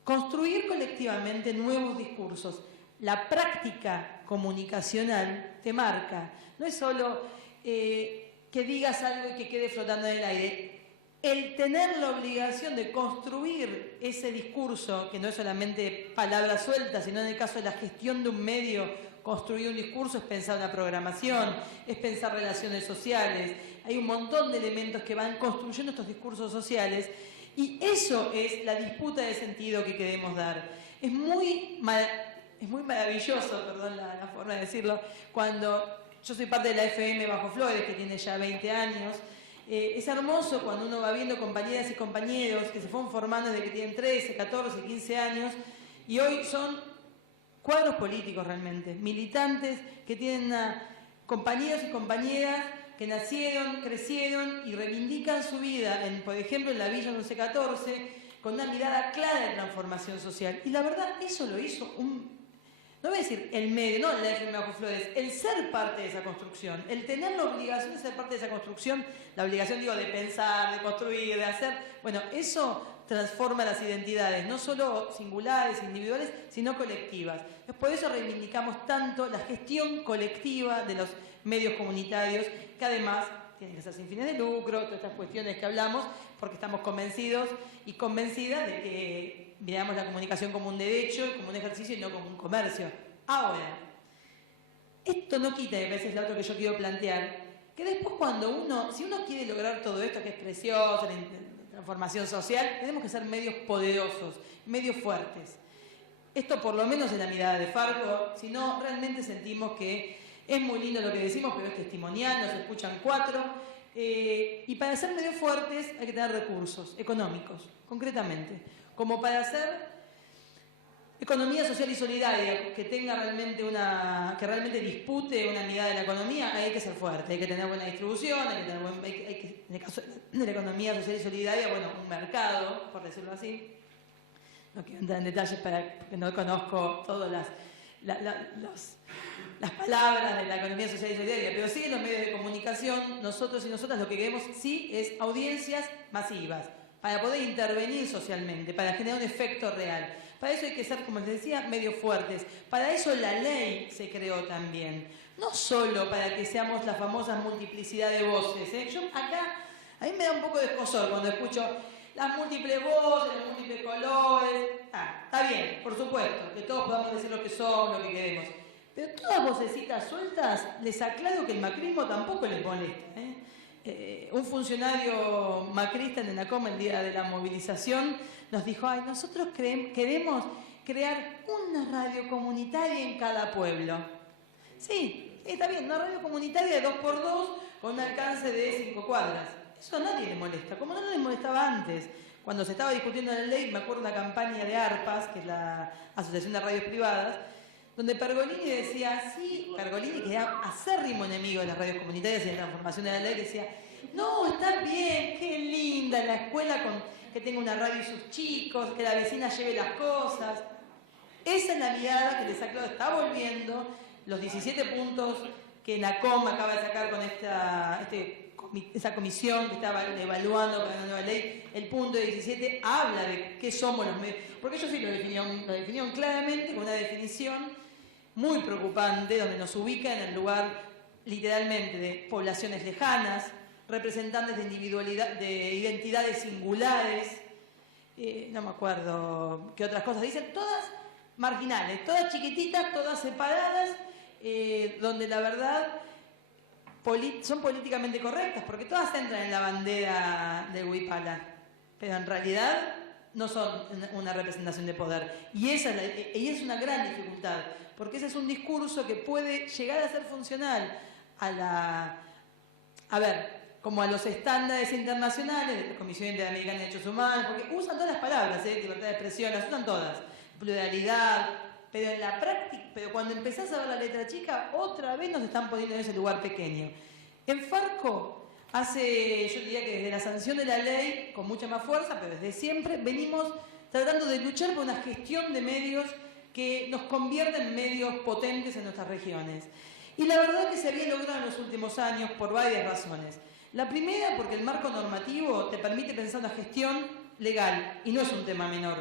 construir colectivamente nuevos discursos. La práctica comunicacional te marca, no es solo que digas algo y que quede flotando en el aire. El tener la obligación de construir ese discurso, que no es solamente palabras sueltas, sino en el caso de la gestión de un medio, construir un discurso es pensar una programación, es pensar relaciones sociales. Hay un montón de elementos que van construyendo estos discursos sociales y eso es la disputa de sentido que queremos dar. Es muy maravilloso, perdón la forma de decirlo, cuando yo soy parte de la FM Bajo Flores, que tiene ya 20 años, es hermoso cuando uno va viendo compañeras y compañeros que se fueron formando desde que tienen 13, 14, 15 años y hoy son cuadros políticos realmente, militantes que tienen compañeros y compañeras que nacieron, crecieron y reivindican su vida, por ejemplo en la Villa 1114, con una mirada clara de transformación social. Y la verdad, eso lo hizo no voy a decir el medio, no la FM Bajo Flores, el ser parte de esa construcción, el tener la obligación de ser parte de esa construcción, la obligación, digo, de pensar, de construir, de hacer, bueno, eso transforma las identidades, no solo singulares, individuales, sino colectivas. Por eso reivindicamos tanto la gestión colectiva de los medios comunitarios, que además tienen que ser sin fines de lucro, todas estas cuestiones que hablamos, porque estamos convencidos y convencidas de que veamos la comunicación como un derecho, como un ejercicio y no como un comercio. Ahora, esto no quita, y a veces es lo otro que yo quiero plantear, que después si uno quiere lograr todo esto que es precioso, la transformación social, tenemos que ser medios poderosos, medios fuertes. Esto por lo menos es la mirada de Farco, si no realmente sentimos que es muy lindo lo que decimos, pero es testimonial, nos escuchan 4, y para ser medios fuertes hay que tener recursos económicos, concretamente, como para hacer economía social y solidaria, que tenga realmente que realmente dispute una mirada de la economía, hay que ser fuerte, hay que tener buena distribución, en el caso de la economía social y solidaria, bueno, un mercado, por decirlo así. No quiero entrar en detalles porque no conozco todas las palabras de la economía social y solidaria, pero sí en los medios de comunicación, nosotros y nosotras lo que queremos sí es audiencias masivas, para poder intervenir socialmente, para generar un efecto real. Para eso hay que ser, como les decía, medios fuertes. Para eso la ley se creó también. No solo para que seamos la famosa multiplicidad de voces. Yo acá, a mí me da un poco de escozor cuando escucho las múltiples voces, los múltiples colores. Está bien, por supuesto, que todos podamos decir lo que somos, lo que queremos. Pero todas vocecitas sueltas, les aclaro que el macrismo tampoco les molesta. Un funcionario macrista en ENACOM el día de la movilización nos dijo, nosotros queremos crear una radio comunitaria en cada pueblo. Sí, está bien, una radio comunitaria de 2x2 con un alcance de 5 cuadras. Eso a nadie le molesta, como no les molestaba antes. cuando se estaba discutiendo la ley, me acuerdo una campaña de ARPAS, que es la Asociación de Radios Privadas, donde Pergolini decía, sí, Pergolini, que era acérrimo enemigo de las radios comunitarias y de la transformación de la ley, decía, no, está bien, qué linda la escuela que tenga una radio y sus chicos, que la vecina lleve las cosas. Esa es la mirada que les aclaro, está volviendo. Los 17 puntos que NACOM acaba de sacar con esa comisión que estaba evaluando para la nueva ley, el punto 17 habla de qué somos los medios, porque ellos sí lo definieron claramente con una definición muy preocupante, donde nos ubica en el lugar literalmente de poblaciones lejanas, representantes de identidades singulares, no me acuerdo qué otras cosas dicen, todas marginales, todas chiquititas, todas separadas, donde la verdad son políticamente correctas, porque todas entran en la bandera del Huipala, pero en realidad no son una representación de poder. Y esa es una gran dificultad, porque ese es un discurso que puede llegar a ser funcional como a los estándares internacionales de la Comisión Interamericana de Derechos Humanos, porque usan todas las palabras, libertad de expresión, las usan todas, pluralidad, pero en la práctica, pero cuando empezás a ver la letra chica, otra vez nos están poniendo en ese lugar pequeño. En Farco, yo diría que desde la sanción de la ley, con mucha más fuerza, pero desde siempre, venimos tratando de luchar por una gestión de medios que nos convierta en medios potentes en nuestras regiones. Y la verdad que se había logrado en los últimos años por varias razones. La primera, porque el marco normativo te permite pensar una gestión legal, y no es un tema menor.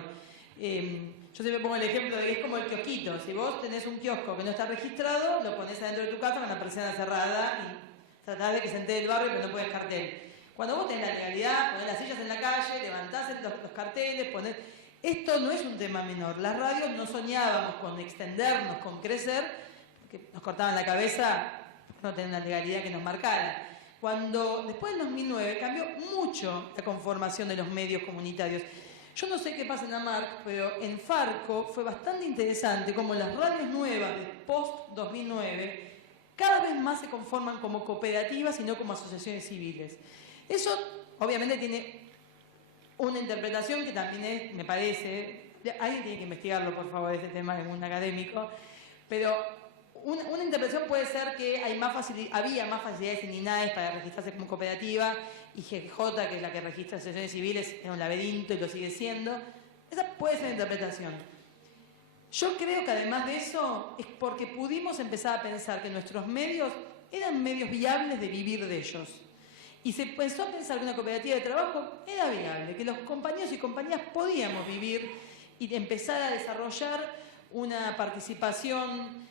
Yo siempre pongo el ejemplo de que es como el kiosquito. Si vos tenés un kiosco que no está registrado, lo ponés adentro de tu casa con la persiana cerrada y tratás de que se entere el barrio, pero no pones cartel. Cuando vos tenés la legalidad, ponés las sillas en la calle, levantás los carteles, ponés... Esto no es un tema menor. Las radios no soñábamos con extendernos, con crecer, porque nos cortaban la cabeza por no tener una legalidad que nos marcara. Cuando después del 2009 cambió mucho la conformación de los medios comunitarios. Yo no sé qué pasa en AMARC, pero en Farco fue bastante interesante cómo las radios nuevas de post-2009 cada vez más se conforman como cooperativas y no como asociaciones civiles. Eso obviamente tiene una interpretación que también es, me parece, alguien tiene que investigarlo por favor, este tema de un académico, pero una interpretación puede ser que había más facilidades en INAES para registrarse como cooperativa, y GJ, que es la que registra asociaciones civiles, era un laberinto y lo sigue siendo. Esa puede ser la interpretación. Yo creo que además de eso es porque pudimos empezar a pensar que nuestros medios eran medios viables de vivir de ellos. Y se empezó a pensar que una cooperativa de trabajo era viable, que los compañeros y compañías podíamos vivir y empezar a desarrollar una participación,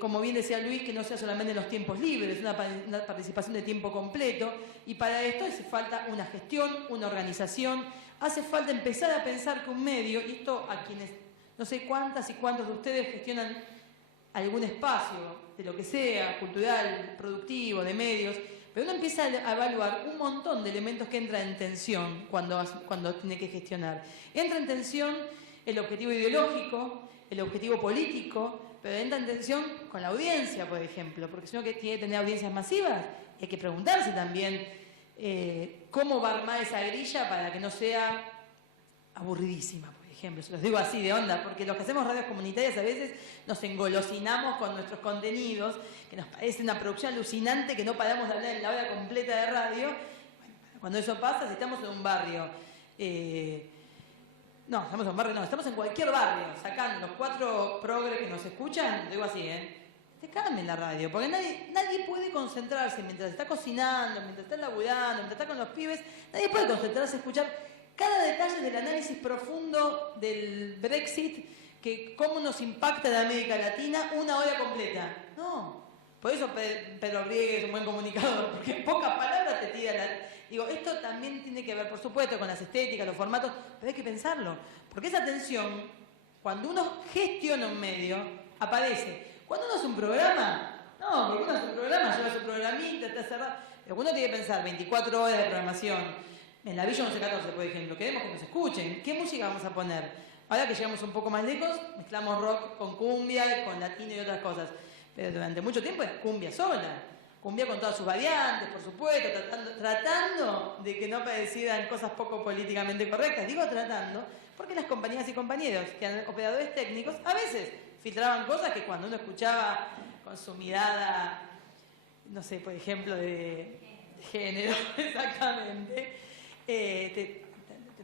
como bien decía Luis, que no sea solamente en los tiempos libres, una participación de tiempo completo. Y para esto hace falta una gestión, una organización, hace falta empezar a pensar que un medio, y esto a quienes, no sé cuántas y cuántos de ustedes gestionan algún espacio, de lo que sea, cultural, productivo, de medios, pero uno empieza a evaluar un montón de elementos que entran en tensión cuando tiene que gestionar. Entra en tensión el objetivo ideológico, el objetivo político, pero entra en tensión con la audiencia, por ejemplo, porque si uno tiene que tener audiencias masivas, hay que preguntarse también cómo va a armar esa grilla para que no sea aburridísima, por ejemplo. Se los digo así de onda, porque los que hacemos radios comunitarias a veces nos engolosinamos con nuestros contenidos, que nos parece una producción alucinante que no paramos de hablar en la hora completa de radio. Bueno, cuando eso pasa, si estamos en un barrio... No, estamos en un barrio, no, estamos en cualquier barrio, sacando los 4 progres que nos escuchan, digo así, te cambien la radio, porque nadie puede concentrarse mientras está cocinando, mientras está laburando, mientras está con los pibes, nadie puede concentrarse a escuchar cada detalle del análisis profundo del Brexit, que cómo nos impacta en América Latina, 1 hora completa. No, por eso Pedro Briegue es un buen comunicador, porque en pocas palabras te tira Digo, esto también tiene que ver, por supuesto, con las estéticas, los formatos, pero hay que pensarlo. Porque esa tensión, cuando uno gestiona un medio, aparece. Cuando uno hace un programa, no, porque uno hace un programa, lleva su programita, está cerrado. Pero uno tiene que pensar 24 horas de programación. En la Villa 1114, por ejemplo, queremos que nos escuchen. ¿Qué música vamos a poner? Ahora que llegamos un poco más lejos, mezclamos rock con cumbia, con latino y otras cosas. Pero durante mucho tiempo es cumbia sola. Cumbia con todas sus variantes, por supuesto, tratando de que no padecieran cosas poco políticamente correctas. Digo tratando, porque las compañeras y compañeros, que eran operadores técnicos, a veces filtraban cosas que cuando uno escuchaba con su mirada, no sé, por ejemplo, de género, exactamente, te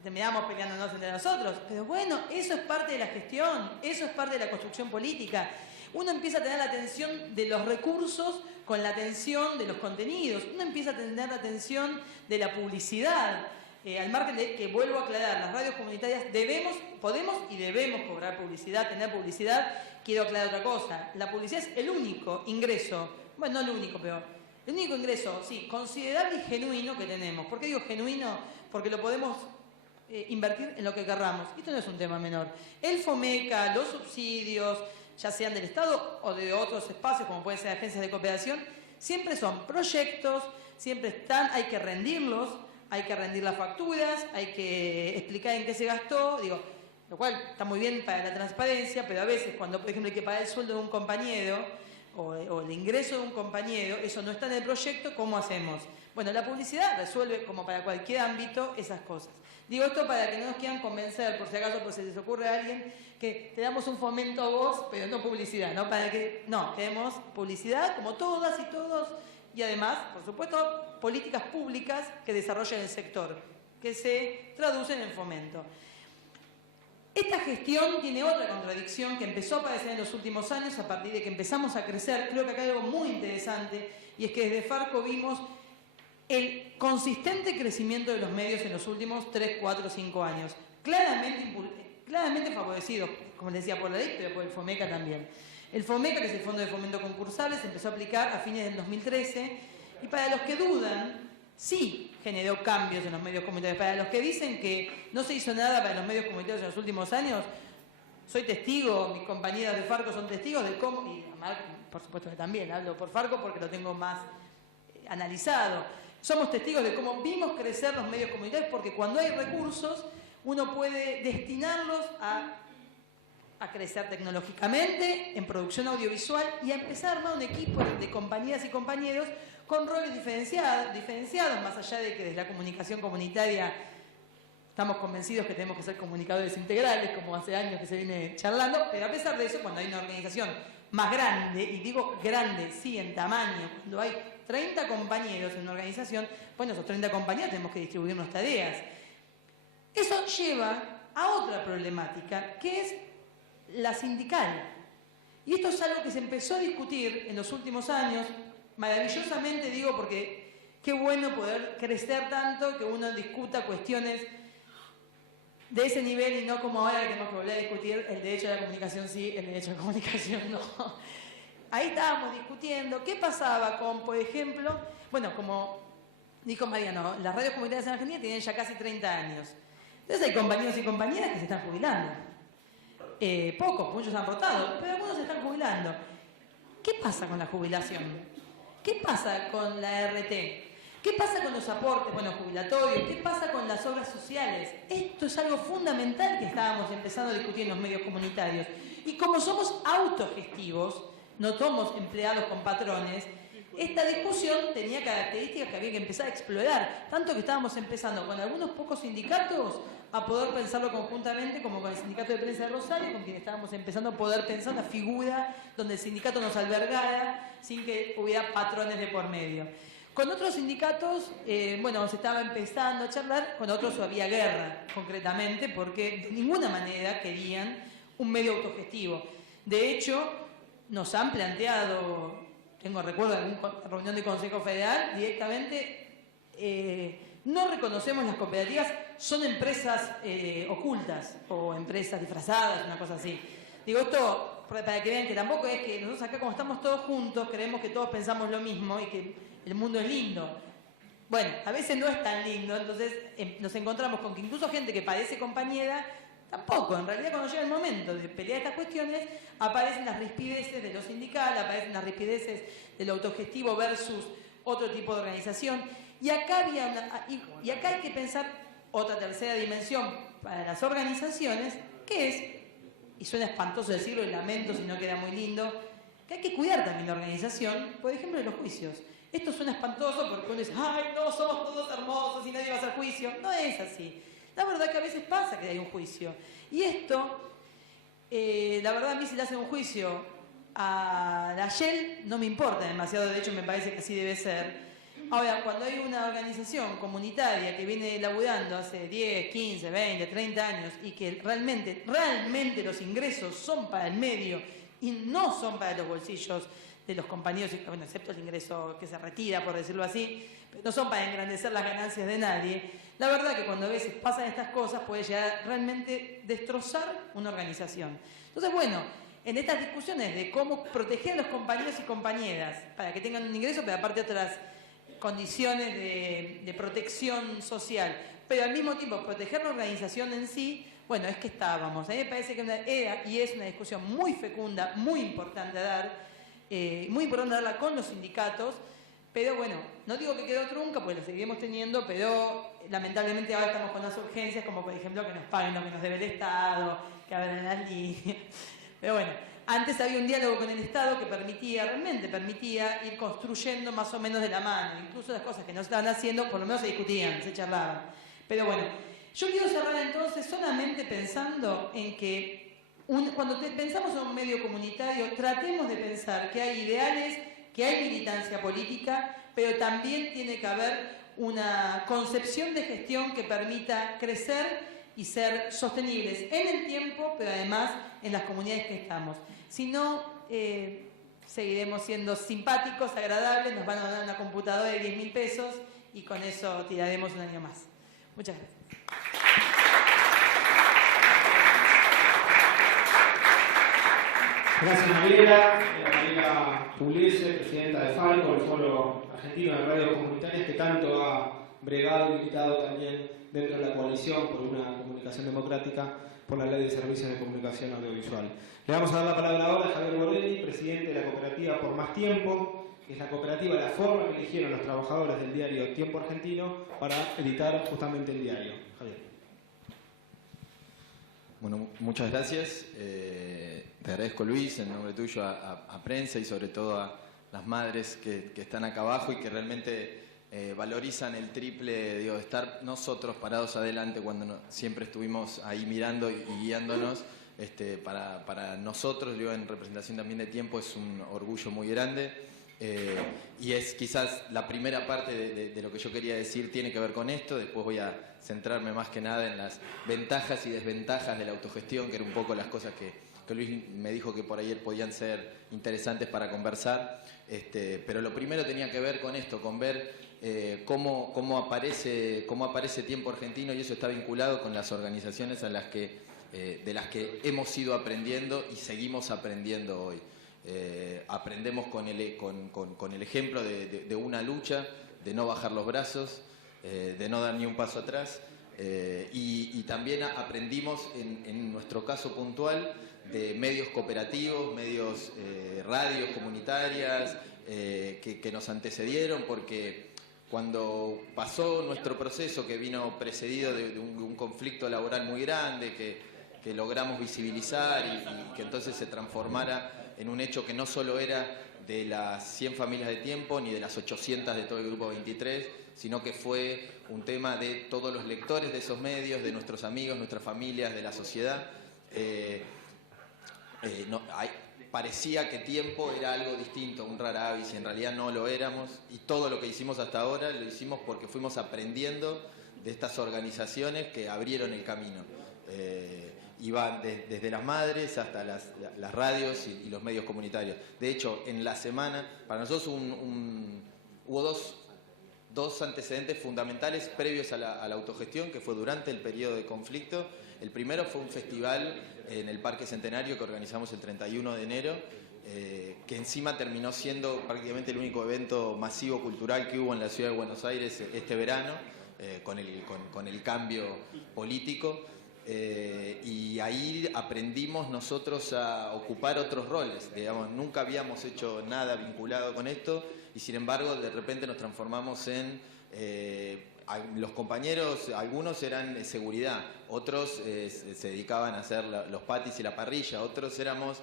terminábamos peleándonos entre nosotros. Pero bueno, eso es parte de la gestión, eso es parte de la construcción política. Uno empieza a tener la atención de los recursos con la atención de los contenidos. Uno empieza a tener la atención de la publicidad. Al margen de que, vuelvo a aclarar, las radios comunitarias podemos y debemos cobrar publicidad, tener publicidad. Quiero aclarar otra cosa. La publicidad es el único ingreso, bueno, no el único, pero el único ingreso, sí, considerable y genuino que tenemos. ¿Por qué digo genuino? Porque lo podemos invertir en lo que querramos. Esto no es un tema menor. El FOMECA, los subsidios, ya sean del Estado o de otros espacios, como pueden ser agencias de cooperación, siempre son proyectos, siempre están, hay que rendirlos, hay que rendir las facturas, hay que explicar en qué se gastó, digo, lo cual está muy bien para la transparencia, pero a veces cuando, por ejemplo, hay que pagar el sueldo de un compañero o el ingreso de un compañero, eso no está en el proyecto, ¿cómo hacemos? Bueno, la publicidad resuelve, como para cualquier ámbito, esas cosas. Digo esto para que no nos quieran convencer, por si acaso, por si les ocurre a alguien, que te damos un fomento a vos, pero no publicidad, ¿no? Para que, no, queremos publicidad como todas y todos, y además, por supuesto, políticas públicas que desarrollen el sector, que se traducen en fomento. Esta gestión tiene otra contradicción que empezó a aparecer en los últimos años a partir de que empezamos a crecer. Creo que acá hay algo muy interesante, y es que desde Farco vimos el consistente crecimiento de los medios en los últimos 3, 4, 5 años. Claramente favorecido, como les decía, por la ley, pero por el FOMECA también. El FOMECA, que es el Fondo de Fomento Concursable, se empezó a aplicar a fines del 2013, y para los que dudan, sí generó cambios en los medios comunitarios. Para los que dicen que no se hizo nada para los medios comunitarios en los últimos años, soy testigo, mis compañeras de Farco son testigos de cómo, y además, por supuesto que también hablo por Farco porque lo tengo más analizado. Somos testigos de cómo vimos crecer los medios comunitarios, porque cuando hay recursos, uno puede destinarlos a crecer tecnológicamente, en producción audiovisual, y a empezar a armar un equipo de compañeras y compañeros con roles diferenciados, más allá de que desde la comunicación comunitaria estamos convencidos que tenemos que ser comunicadores integrales, como hace años que se viene charlando, pero a pesar de eso, cuando hay una organización más grande, y digo grande, sí, en tamaño, cuando hay 30 compañeros en una organización, bueno, esos 30 compañeros tenemos que distribuirnos tareas. Eso lleva a otra problemática, que es la sindical. Y esto es algo que se empezó a discutir en los últimos años, maravillosamente digo, porque qué bueno poder crecer tanto que uno discuta cuestiones de ese nivel y no como ahora que tenemos que volver a discutir el derecho a la comunicación sí, el derecho a la comunicación no. Ahí estábamos discutiendo qué pasaba con, por ejemplo, bueno, como dijo Mariano, las radios comunitarias en Argentina tienen ya casi 30 años. Entonces hay compañeros y compañeras que se están jubilando. Pocos, muchos han rotado, pero algunos se están jubilando. ¿Qué pasa con la jubilación? ¿Qué pasa con la RT? ¿Qué pasa con los aportes, bueno, jubilatorios? ¿Qué pasa con las obras sociales? Esto es algo fundamental que estábamos empezando a discutir en los medios comunitarios. Y como somos autogestivos, no somos empleados con patrones, esta discusión tenía características que había que empezar a explorar, tanto que estábamos empezando con algunos pocos sindicatos a poder pensarlo conjuntamente, como con el Sindicato de Prensa de Rosario, con quien estábamos empezando a poder pensar una figura donde el sindicato nos albergara sin que hubiera patrones de por medio. Con otros sindicatos, bueno, se estaba empezando a charlar, con otros había guerra, concretamente, porque de ninguna manera querían un medio autogestivo. De hecho, nos han planteado, recuerdo de alguna reunión de Consejo Federal, directamente, no reconocemos las cooperativas, son empresas ocultas o empresas disfrazadas, una cosa así. Digo esto para que vean que tampoco es que nosotros acá como estamos todos juntos, creemos que todos pensamos lo mismo y que el mundo es lindo. Bueno, a veces no es tan lindo, entonces nos encontramos con que incluso gente que parece compañera, tampoco. En realidad cuando llega el momento de pelear estas cuestiones, aparecen las rispideces de lo sindical, aparecen las rispideces de lo autogestivo versus otro tipo de organización. Y acá hay que pensar otra tercera dimensión para las organizaciones, que es, y suena espantoso decirlo y lamento si no queda muy lindo, que hay que cuidar también la organización, por ejemplo, de los juicios. Esto suena espantoso porque uno dice, ay, no, somos todos hermosos y nadie va a hacer juicio. No es así. La verdad que a veces pasa que hay un juicio. Y esto, la verdad a mí si le hacen un juicio a la Shell no me importa demasiado, de hecho me parece que así debe ser. Ahora, cuando hay una organización comunitaria que viene laburando hace 10, 15, 20, 30 años y que realmente los ingresos son para el medio y no son para los bolsillos de los compañeros, bueno, excepto el ingreso que se retira, por decirlo así, pero no son para engrandecer las ganancias de nadie, la verdad que cuando a veces pasan estas cosas puede llegar a realmente destrozar una organización. Entonces, bueno, en estas discusiones de cómo proteger a los compañeros y compañeras para que tengan un ingreso, pero aparte otras condiciones de protección social, pero al mismo tiempo proteger la organización en sí, bueno, es que estábamos. A mí me parece que era y es una discusión muy fecunda, muy importante a dar, muy importante darla con los sindicatos, pero bueno, no digo que quedó trunca, porque la seguiremos teniendo, pero lamentablemente ahora estamos con las urgencias, como por ejemplo que nos paguen lo que nos debe el Estado, que abran las líneas. Pero bueno, antes había un diálogo con el Estado que realmente permitía ir construyendo más o menos de la mano. Incluso las cosas que no se estaban haciendo, por lo menos se discutían, se charlaban. Pero bueno, yo quiero cerrar entonces solamente pensando en que cuando pensamos en un medio comunitario, tratemos de pensar que hay ideales, que hay militancia política, pero también tiene que haber una concepción de gestión que permita crecer y ser sostenibles en el tiempo, pero además en las comunidades que estamos. Si no, seguiremos siendo simpáticos, agradables, nos van a dar una computadora de 10.000 pesos y con eso tiraremos un año más. Muchas gracias. Gracias, Mariela. Mariela Pugliese, presidenta de Falco, el Foro Argentino de Radios Comunitarias, que tanto ha bregado y militado también dentro de la coalición por una comunicación democrática, por la Ley de Servicios de Comunicación Audiovisual. Le vamos a dar la palabra ahora a Javier Borelli, presidente de la cooperativa Por Más Tiempo, que es la cooperativa, la forma que eligieron los trabajadores del diario Tiempo Argentino para editar justamente el diario. Javier. Bueno, muchas gracias. Te agradezco, Luis, en nombre tuyo a prensa y sobre todo a las madres que están acá abajo y que realmente valorizan el triple, digo, de estar nosotros parados adelante cuando siempre estuvimos ahí mirando y guiándonos. Para nosotros, yo en representación también de Tiempo, es un orgullo muy grande. Y es quizás la primera parte de lo que yo quería decir tiene que ver con esto. Después voy a centrarme más que nada en las ventajas y desventajas de la autogestión, que eran un poco las cosas que Luis me dijo que por ayer podían ser interesantes para conversar. Pero lo primero tenía que ver con esto, con ver cómo aparece Tiempo Argentino, y eso está vinculado con las organizaciones de las que hemos ido aprendiendo y seguimos aprendiendo hoy. Aprendemos con el ejemplo de una lucha, de no bajar los brazos, de no dar ni un paso atrás, y también aprendimos en nuestro caso puntual de medios cooperativos, medios radios comunitarias que nos antecedieron, porque cuando pasó nuestro proceso, que vino precedido de un conflicto laboral muy grande que logramos visibilizar y que entonces se transformara en un hecho que no solo era de las 100 familias de Tiempo ni de las 800 de todo el Grupo 23, sino que fue un tema de todos los lectores de esos medios, de nuestros amigos, nuestras familias, de la sociedad. Parecía que Tiempo era algo distinto, un rara avis, y en realidad no lo éramos, y todo lo que hicimos hasta ahora lo hicimos porque fuimos aprendiendo de estas organizaciones que abrieron el camino. Iban desde las madres hasta las radios y los medios comunitarios. De hecho, en la semana, para nosotros hubo dos antecedentes fundamentales previos a la autogestión, que fue durante el periodo de conflicto. El primero fue un festival en el Parque Centenario que organizamos el 31 de enero, que encima terminó siendo prácticamente el único evento masivo cultural que hubo en la ciudad de Buenos Aires este verano, con el cambio político. Y ahí aprendimos nosotros a ocupar otros roles, digamos, nunca habíamos hecho nada vinculado con esto y sin embargo de repente nos transformamos en los compañeros, algunos eran seguridad, otros se dedicaban a hacer los patis y la parrilla, otros éramos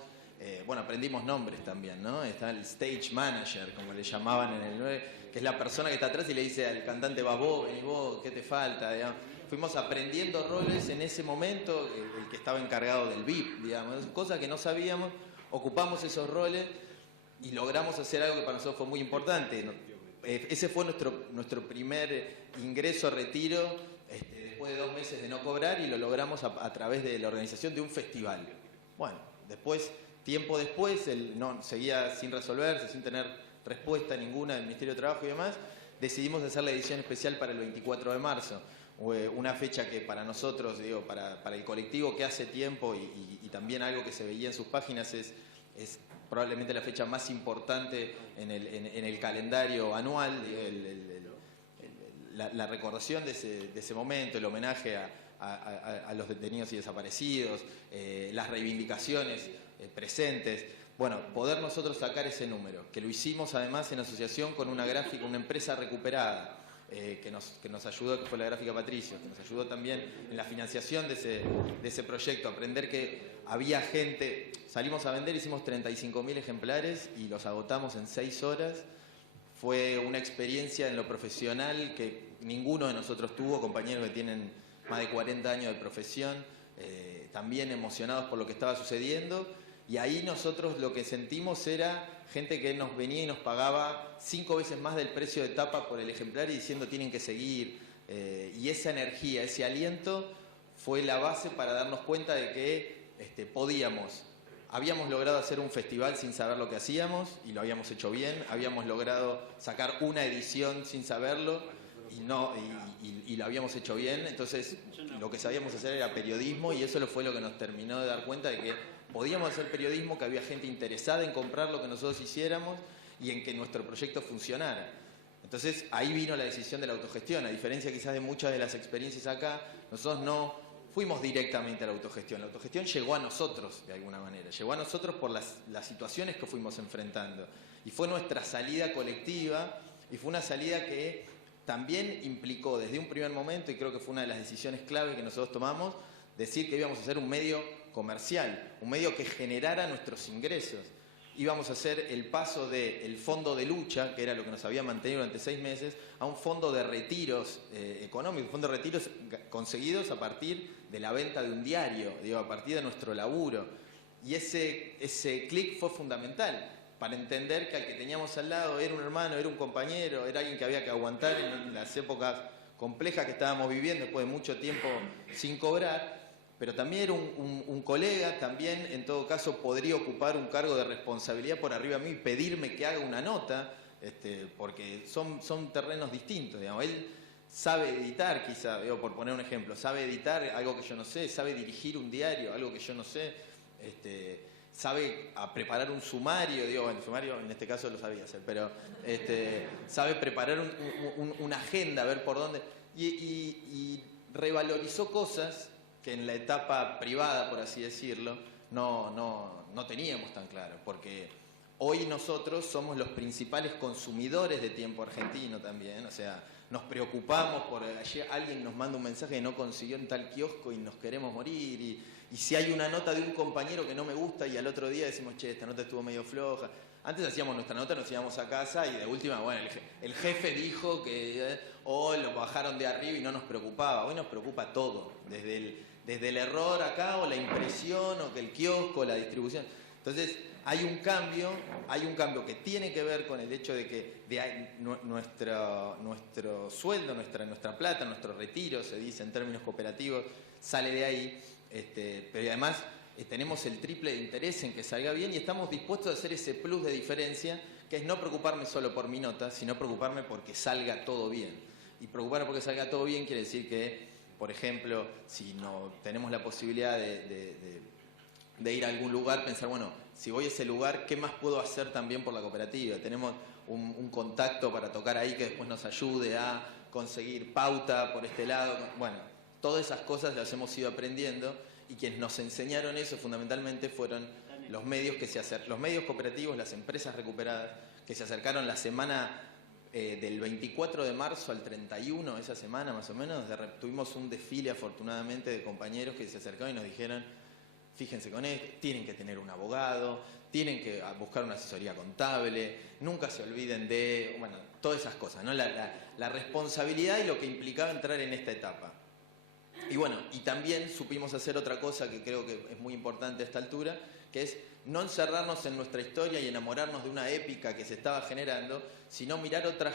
bueno, aprendimos nombres también, ¿no? Está el stage manager, como le llamaban en el 9, que es la persona que está atrás y le dice al cantante, vas vos, vení vos, ¿qué te falta? Digamos. Fuimos aprendiendo roles en ese momento, el que estaba encargado del VIP, digamos, cosas que no sabíamos, ocupamos esos roles y logramos hacer algo que para nosotros fue muy importante. Ese fue nuestro primer ingreso a retiro, después de 2 meses de no cobrar, y lo logramos a través de la organización de un festival. Bueno, después, tiempo después, seguía sin resolverse, sin tener respuesta ninguna del Ministerio de Trabajo y demás, decidimos hacer la edición especial para el 24 de marzo. Una fecha que para nosotros, digo, para el colectivo que hace tiempo y también algo que se veía en sus páginas es probablemente la fecha más importante en el calendario anual, la recordación de ese momento, el homenaje a los detenidos y desaparecidos, las reivindicaciones presentes. Bueno, poder nosotros sacar ese número, que lo hicimos además en asociación con una gráfica, una empresa recuperada, que nos ayudó, que fue la Gráfica Patricio, que nos ayudó también en la financiación de ese proyecto, aprender que había gente. Salimos a vender, hicimos 35.000 ejemplares y los agotamos en 6 horas. Fue una experiencia en lo profesional que ninguno de nosotros tuvo, compañeros que tienen más de 40 años de profesión, también emocionados por lo que estaba sucediendo. Y ahí nosotros lo que sentimos era gente que nos venía y nos pagaba 5 veces más del precio de tapa por el ejemplar y diciendo tienen que seguir. Y esa energía, ese aliento fue la base para darnos cuenta de que podíamos. Habíamos logrado hacer un festival sin saber lo que hacíamos y lo habíamos hecho bien. Habíamos logrado sacar una edición sin saberlo y lo habíamos hecho bien. Entonces lo que sabíamos hacer era periodismo y eso fue lo que nos terminó de dar cuenta de que podíamos hacer periodismo, que había gente interesada en comprar lo que nosotros hiciéramos y en que nuestro proyecto funcionara. Entonces ahí vino la decisión de la autogestión. A diferencia quizás de muchas de las experiencias acá, nosotros no fuimos directamente a la autogestión. La autogestión llegó a nosotros de alguna manera. Llegó a nosotros por las situaciones que fuimos enfrentando. Y fue nuestra salida colectiva y fue una salida que también implicó desde un primer momento, y creo que fue una de las decisiones clave que nosotros tomamos, decir que íbamos a hacer un medio comercial, un medio que generara nuestros ingresos. Íbamos a hacer el paso del fondo de lucha, que era lo que nos había mantenido durante 6 meses, a un fondo de retiros económicos, un fondo de retiros conseguidos a partir de la venta de un diario, digo, a partir de nuestro laburo. Y ese clic fue fundamental para entender que al que teníamos al lado era un hermano, era un compañero, era alguien que había que aguantar en las épocas complejas que estábamos viviendo después de mucho tiempo sin cobrar. Pero también era un colega, también en todo caso podría ocupar un cargo de responsabilidad por arriba de mí y pedirme que haga una nota, porque son terrenos distintos, digamos. Él sabe editar, quizá, por poner un ejemplo, sabe editar algo que yo no sé, sabe dirigir un diario, algo que yo no sé, sabe preparar un sumario, el sumario en este caso lo sabía hacer, pero sabe preparar una agenda, a ver por dónde, y revalorizó cosas que en la etapa privada, por así decirlo, no teníamos tan claro, porque hoy nosotros somos los principales consumidores de tiempo argentino también, o sea, nos preocupamos por ayer alguien nos manda un mensaje que no consiguió en tal kiosco y nos queremos morir, y si hay una nota de un compañero que no me gusta y al otro día decimos, che, esta nota estuvo medio floja. Antes hacíamos nuestra nota, nos íbamos a casa y de última, bueno, el jefe dijo que lo bajaron de arriba y no nos preocupaba. Hoy nos preocupa todo, desde el error acá o la impresión o que el kiosco, la distribución. Entonces hay un cambio que tiene que ver con el hecho de que nuestro sueldo, nuestra plata, nuestro retiro, se dice en términos cooperativos, sale de ahí, pero además tenemos el triple de interés en que salga bien y estamos dispuestos a hacer ese plus de diferencia, que es no preocuparme solo por mi nota, sino preocuparme porque salga todo bien. Y preocuparme porque salga todo bien quiere decir que, por ejemplo, si no tenemos la posibilidad de ir a algún lugar, pensar, bueno, si voy a ese lugar, ¿qué más puedo hacer también por la cooperativa? Tenemos un contacto para tocar ahí que después nos ayude a conseguir pauta por este lado. Bueno, todas esas cosas las hemos ido aprendiendo y quienes nos enseñaron eso fundamentalmente fueron los medios los medios cooperativos, las empresas recuperadas, que se acercaron la semana del 24 de marzo al 31, esa semana más o menos. Tuvimos un desfile afortunadamente de compañeros que se acercaron y nos dijeron, fíjense con esto, tienen que tener un abogado, tienen que buscar una asesoría contable, nunca se olviden de, bueno, todas esas cosas, ¿no? La responsabilidad y lo que implicaba entrar en esta etapa. Y bueno, y también supimos hacer otra cosa que creo que es muy importante a esta altura, que es no encerrarnos en nuestra historia y enamorarnos de una épica que se estaba generando, sino mirar otras.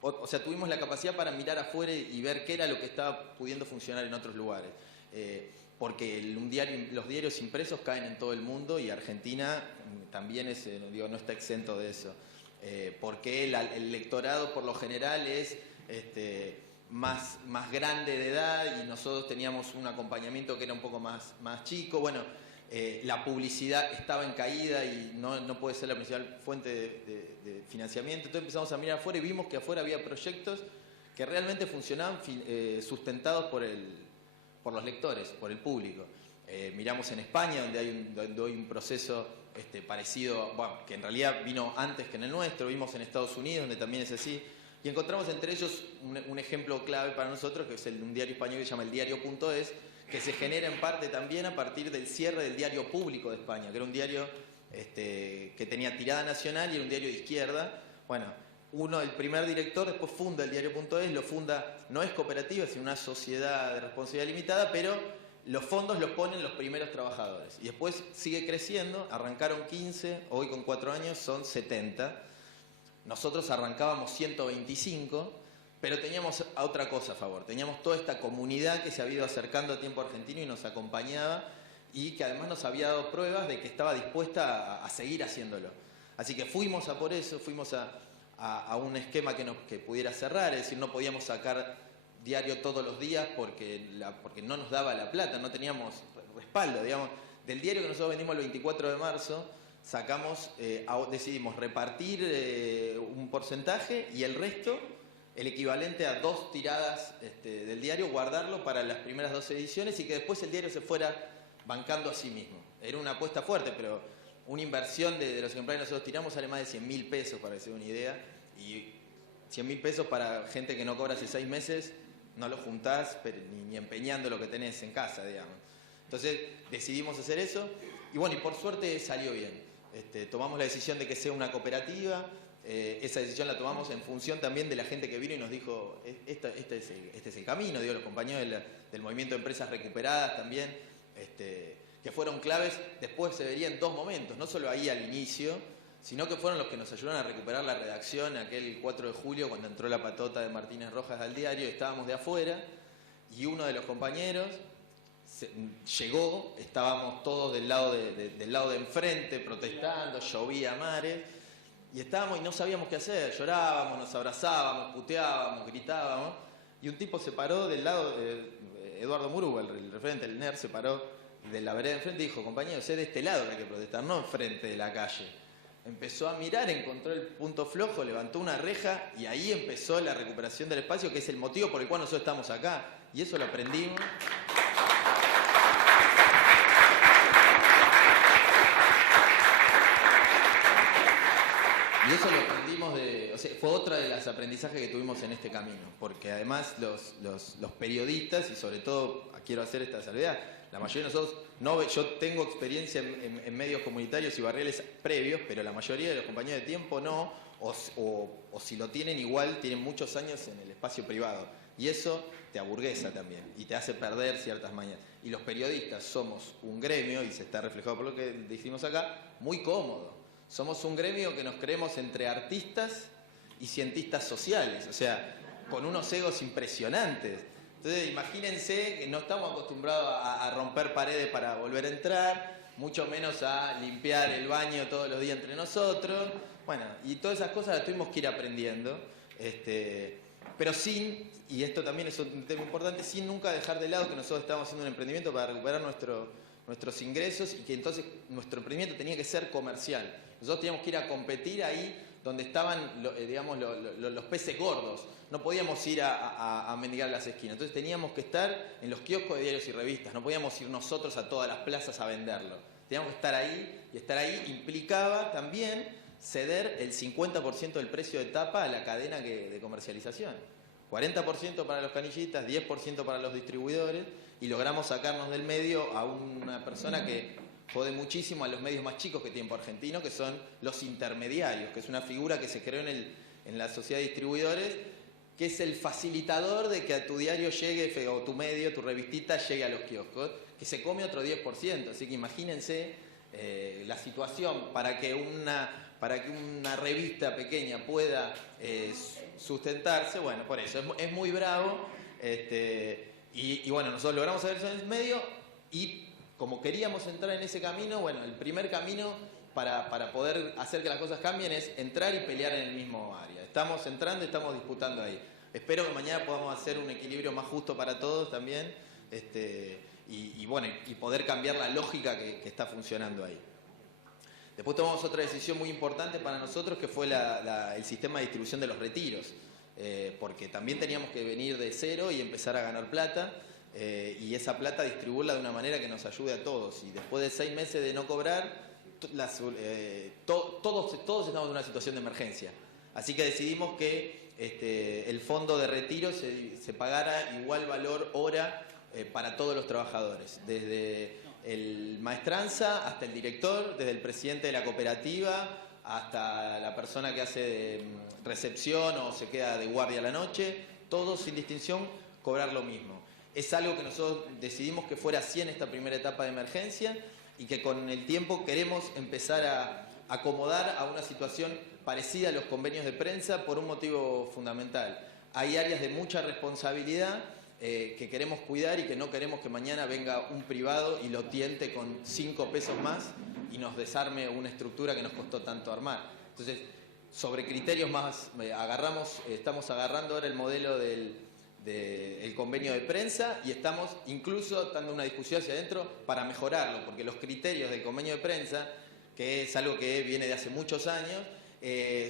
O sea, tuvimos la capacidad para mirar afuera y ver qué era lo que estaba pudiendo funcionar en otros lugares. Porque los diarios impresos caen en todo el mundo y Argentina también no está exento de eso. Porque el electorado por lo general es más grande de edad y nosotros teníamos un acompañamiento que era un poco más chico. Bueno, la publicidad estaba en caída y no puede ser la principal fuente de financiamiento. Entonces empezamos a mirar afuera y vimos que afuera había proyectos que realmente funcionaban sustentados por los lectores, por el público. Miramos en España, donde hay un proceso parecido, bueno, que en realidad vino antes que en el nuestro. Vimos en Estados Unidos, donde también es así. Y encontramos entre ellos un ejemplo clave para nosotros, que es un diario español que se llama El Diario.es, que se genera en parte también a partir del cierre del Diario Público de España, que era un diario que tenía tirada nacional y era un diario de izquierda. Bueno, el primer director después funda el Diario.es, lo funda, no es cooperativa, sino una sociedad de responsabilidad limitada, pero los fondos los ponen los primeros trabajadores. Y después sigue creciendo, arrancaron 15, hoy con 4 años son 70. Nosotros arrancábamos 125, pero teníamos otra cosa a favor. Teníamos toda esta comunidad que se había ido acercando a Tiempo Argentino y nos acompañaba y que además nos había dado pruebas de que estaba dispuesta a seguir haciéndolo. Así que fuimos a por eso, fuimos a un esquema que pudiera cerrar, es decir, no podíamos sacar diario todos los días porque no nos daba la plata, no teníamos respaldo, digamos. Del diario que nosotros vendimos el 24 de marzo, decidimos repartir un porcentaje y el resto, el equivalente a 2 tiradas del diario, guardarlo para las primeras 2 ediciones y que después el diario se fuera bancando a sí mismo. Era una apuesta fuerte, pero una inversión de los ejemplares que nosotros tiramos sale más de 100.000 pesos, para que se den una idea, y 100.000 pesos para gente que no cobra hace 6 meses, no lo juntás ni empeñando lo que tenés en casa, digamos. Entonces decidimos hacer eso y bueno, y por suerte salió bien. Tomamos la decisión de que sea una cooperativa. Esa decisión la tomamos en función también de la gente que vino y nos dijo, este es el camino, los compañeros del movimiento de empresas recuperadas también, que fueron claves. Después se vería en 2 momentos, no solo ahí al inicio, sino que fueron los que nos ayudaron a recuperar la redacción aquel 4 de julio cuando entró la patota de Martínez Rojas al diario. Estábamos de afuera y uno de los compañeros llegó, estábamos todos del lado de enfrente protestando, llovía a mares. Y estábamos y no sabíamos qué hacer, llorábamos, nos abrazábamos, puteábamos, gritábamos. Y un tipo se paró del lado, Eduardo Muruga, el referente del NER, se paró de la vereda de enfrente y dijo, compañeros, es de este lado que hay que protestar, no enfrente de la calle. Empezó a mirar, encontró el punto flojo, levantó una reja y ahí empezó la recuperación del espacio, que es el motivo por el cual nosotros estamos acá. Y eso lo aprendimos. Y eso lo aprendimos fue otra de las aprendizajes que tuvimos en este camino, porque además los periodistas, y sobre todo quiero hacer esta salvedad, la mayoría de nosotros, yo tengo experiencia en medios comunitarios y barriales previos, pero la mayoría de los compañeros de Tiempo no, o si lo tienen igual, tienen muchos años en el espacio privado. Y eso te aburguesa también, y te hace perder ciertas mañas. Y los periodistas somos un gremio, y se está reflejado por lo que dijimos acá, muy cómodo. Somos un gremio que nos creemos entre artistas y cientistas sociales, o sea, con unos egos impresionantes. Entonces, imagínense que no estamos acostumbrados a romper paredes para volver a entrar, mucho menos a limpiar el baño todos los días entre nosotros. Bueno, y todas esas cosas las tuvimos que ir aprendiendo, pero sin, y esto también es un tema importante, sin nunca dejar de lado que nosotros estábamos haciendo un emprendimiento para recuperar nuestros ingresos y que entonces nuestro emprendimiento tenía que ser comercial. Nosotros teníamos que ir a competir ahí donde estaban los peces gordos. No podíamos ir a mendigar las esquinas. Entonces teníamos que estar en los kioscos de diarios y revistas. No podíamos ir nosotros a todas las plazas a venderlo. Teníamos que estar ahí, y estar ahí implicaba también ceder el 50% del precio de tapa a la cadena de comercialización. 40% para los canillistas, 10% para los distribuidores. y logramos sacarnos del medio a una persona que jode muchísimo a los medios más chicos que Tiempo Argentino, que son los intermediarios, que es una figura que se creó en la sociedad de distribuidores, que es el facilitador de que a tu diario llegue, o tu medio, tu revistita, llegue a los kioscos, que se come otro 10%. Así que imagínense la situación para que una revista pequeña pueda sustentarse. Bueno, por eso es muy bravo. Y bueno, nosotros logramos saber eso en el medio, y como queríamos entrar en ese camino, bueno, el primer camino para poder hacer que las cosas cambien es entrar y pelear en el mismo área. Estamos entrando y estamos disputando ahí. Espero que mañana podamos hacer un equilibrio más justo para todos también, y poder cambiar la lógica que está funcionando ahí. Después tomamos otra decisión muy importante para nosotros, que fue el sistema de distribución de los retiros, porque también teníamos que venir de cero y empezar a ganar plata, y esa plata distribuirla de una manera que nos ayude a todos. Y después de 6 meses de no cobrar, todos estamos en una situación de emergencia. Así que decidimos que el fondo de retiro se pagara igual valor hora para todos los trabajadores, desde el maestranza hasta el director, desde el presidente de la cooperativa hasta la persona que hace de recepción o se queda de guardia a la noche, todos sin distinción cobrar lo mismo. Es algo que nosotros decidimos que fuera así en esta primera etapa de emergencia, y que con el tiempo queremos empezar a acomodar a una situación parecida a los convenios de prensa por un motivo fundamental. Hay áreas de mucha responsabilidad que queremos cuidar, y que no queremos que mañana venga un privado y lo tiente con 5 pesos más y nos desarme una estructura que nos costó tanto armar. Entonces, sobre criterios más, estamos agarrando ahora el modelo del convenio de prensa, y estamos incluso dando una discusión hacia adentro para mejorarlo, porque los criterios del convenio de prensa, que es algo que viene de hace muchos años,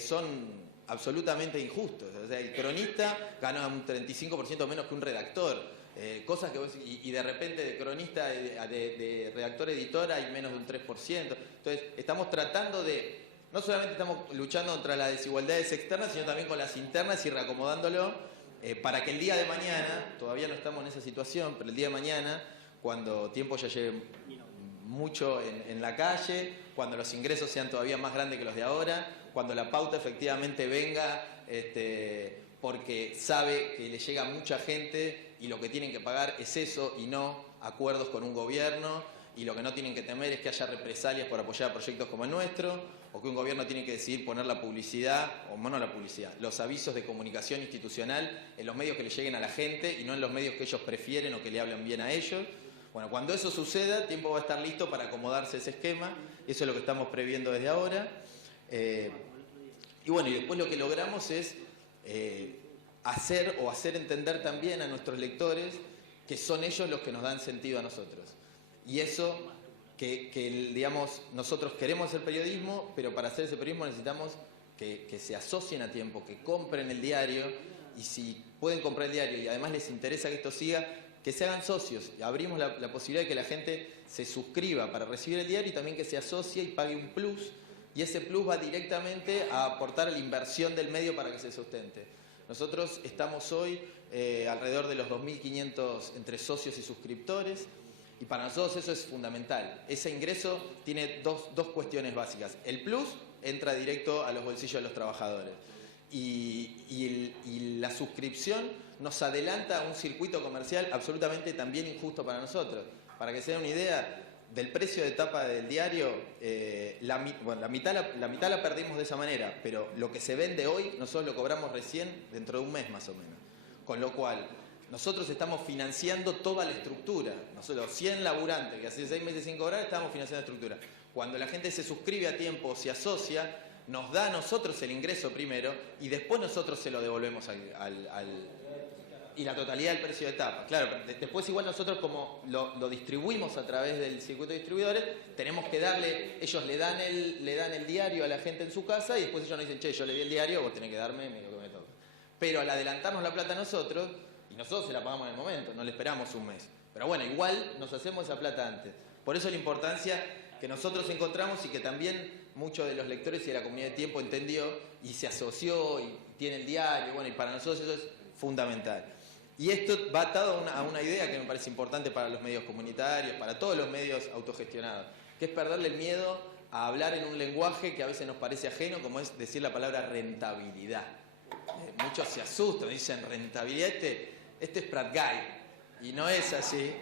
son absolutamente injustos. O sea, el cronista gana un 35% menos que un redactor, cosas que y de repente de cronista, de redactor editor hay menos de un 3%. Entonces estamos tratando no solamente estamos luchando contra las desigualdades externas, sino también con las internas, y reacomodándolo, para que el día de mañana, todavía no estamos en esa situación, pero el día de mañana, cuando Tiempo ya lleve mucho en la calle, cuando los ingresos sean todavía más grandes que los de ahora, cuando la pauta efectivamente venga, porque sabe que le llega mucha gente y lo que tienen que pagar es eso y no acuerdos con un gobierno, y lo que no tienen que temer es que haya represalias por apoyar proyectos como el nuestro, o que un gobierno tiene que decidir poner la publicidad, o no la publicidad, los avisos de comunicación institucional en los medios que le lleguen a la gente y no en los medios que ellos prefieren o que le hablan bien a ellos. Bueno, cuando eso suceda, Tiempo va a estar listo para acomodarse ese esquema. Eso es lo que estamos previendo desde ahora. Y después lo que logramos es hacer entender también a nuestros lectores que son ellos los que nos dan sentido a nosotros. Y eso, digamos, nosotros queremos hacer periodismo, pero para hacer ese periodismo necesitamos que se asocien a Tiempo, que compren el diario, y si pueden comprar el diario y además les interesa que esto siga, que se hagan socios. Abrimos la posibilidad de que la gente se suscriba para recibir el diario, y también que se asocie y pague un plus, y ese plus va directamente a aportar a la inversión del medio para que se sustente. Nosotros estamos hoy alrededor de los 2.500 entre socios y suscriptores, y para nosotros eso es fundamental. Ese ingreso tiene dos cuestiones básicas. El plus entra directo a los bolsillos de los trabajadores, y la suscripción nos adelanta a un circuito comercial absolutamente también injusto para nosotros. Para que se den una idea, del precio de tapa del diario, la mitad la perdimos de esa manera, pero lo que se vende hoy nosotros lo cobramos recién dentro de un mes más o menos. Con lo cual, nosotros estamos financiando toda la estructura. Nosotros, 100 laburantes que hace 6 meses sin cobrar, estamos financiando la estructura. Cuando la gente se suscribe a Tiempo, se asocia, nos da a nosotros el ingreso primero, y después nosotros se lo devolvemos y la totalidad del precio de tapa. Claro, después igual nosotros, como lo distribuimos a través del circuito de distribuidores, tenemos que ellos le dan el diario a la gente en su casa, y después ellos nos dicen, che, yo le di el diario, vos tenés que darme lo que me toca. Pero al adelantarnos la plata a nosotros, y nosotros se la pagamos en el momento, no le esperamos un mes. Pero bueno, igual nos hacemos esa plata antes. Por eso la importancia que nosotros encontramos, y que también muchos de los lectores y de la comunidad de Tiempo entendió y se asoció y tiene el diario, y para nosotros eso es fundamental. Y esto va atado a una idea que me parece importante para los medios comunitarios, para todos los medios autogestionados, que es perderle el miedo a hablar en un lenguaje que a veces nos parece ajeno, como es decir la palabra rentabilidad. Muchos se asustan, dicen rentabilidad, este es Prat-Gay, y no es así.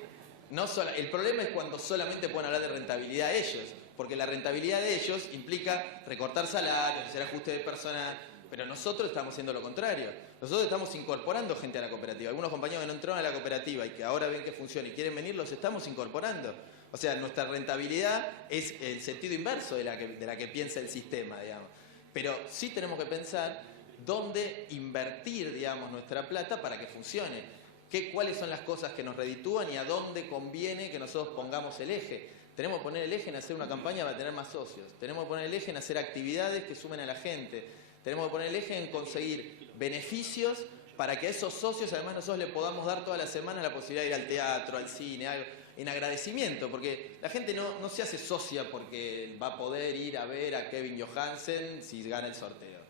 El problema es cuando solamente pueden hablar de rentabilidad ellos, porque la rentabilidad de ellos implica recortar salarios, hacer ajuste de personal, pero nosotros estamos haciendo lo contrario. Nosotros estamos incorporando gente a la cooperativa. Algunos compañeros que no entraron a la cooperativa y que ahora ven que funciona y quieren venir, los estamos incorporando. O sea, nuestra rentabilidad es el sentido inverso de la que piensa el sistema, digamos. Pero sí tenemos que pensar dónde invertir, digamos, nuestra plata para que funcione. Cuáles son las cosas que nos reditúan y a dónde conviene que nosotros pongamos el eje. Tenemos que poner el eje en hacer una campaña para tener más socios. Tenemos que poner el eje en hacer actividades que sumen a la gente. Tenemos que poner el eje en conseguir beneficios para que a esos socios, además, nosotros le podamos dar todas las semanas la posibilidad de ir al teatro, al cine, algo, en agradecimiento, porque la gente no se hace socia porque va a poder ir a ver a Kevin Johansen si gana el sorteo.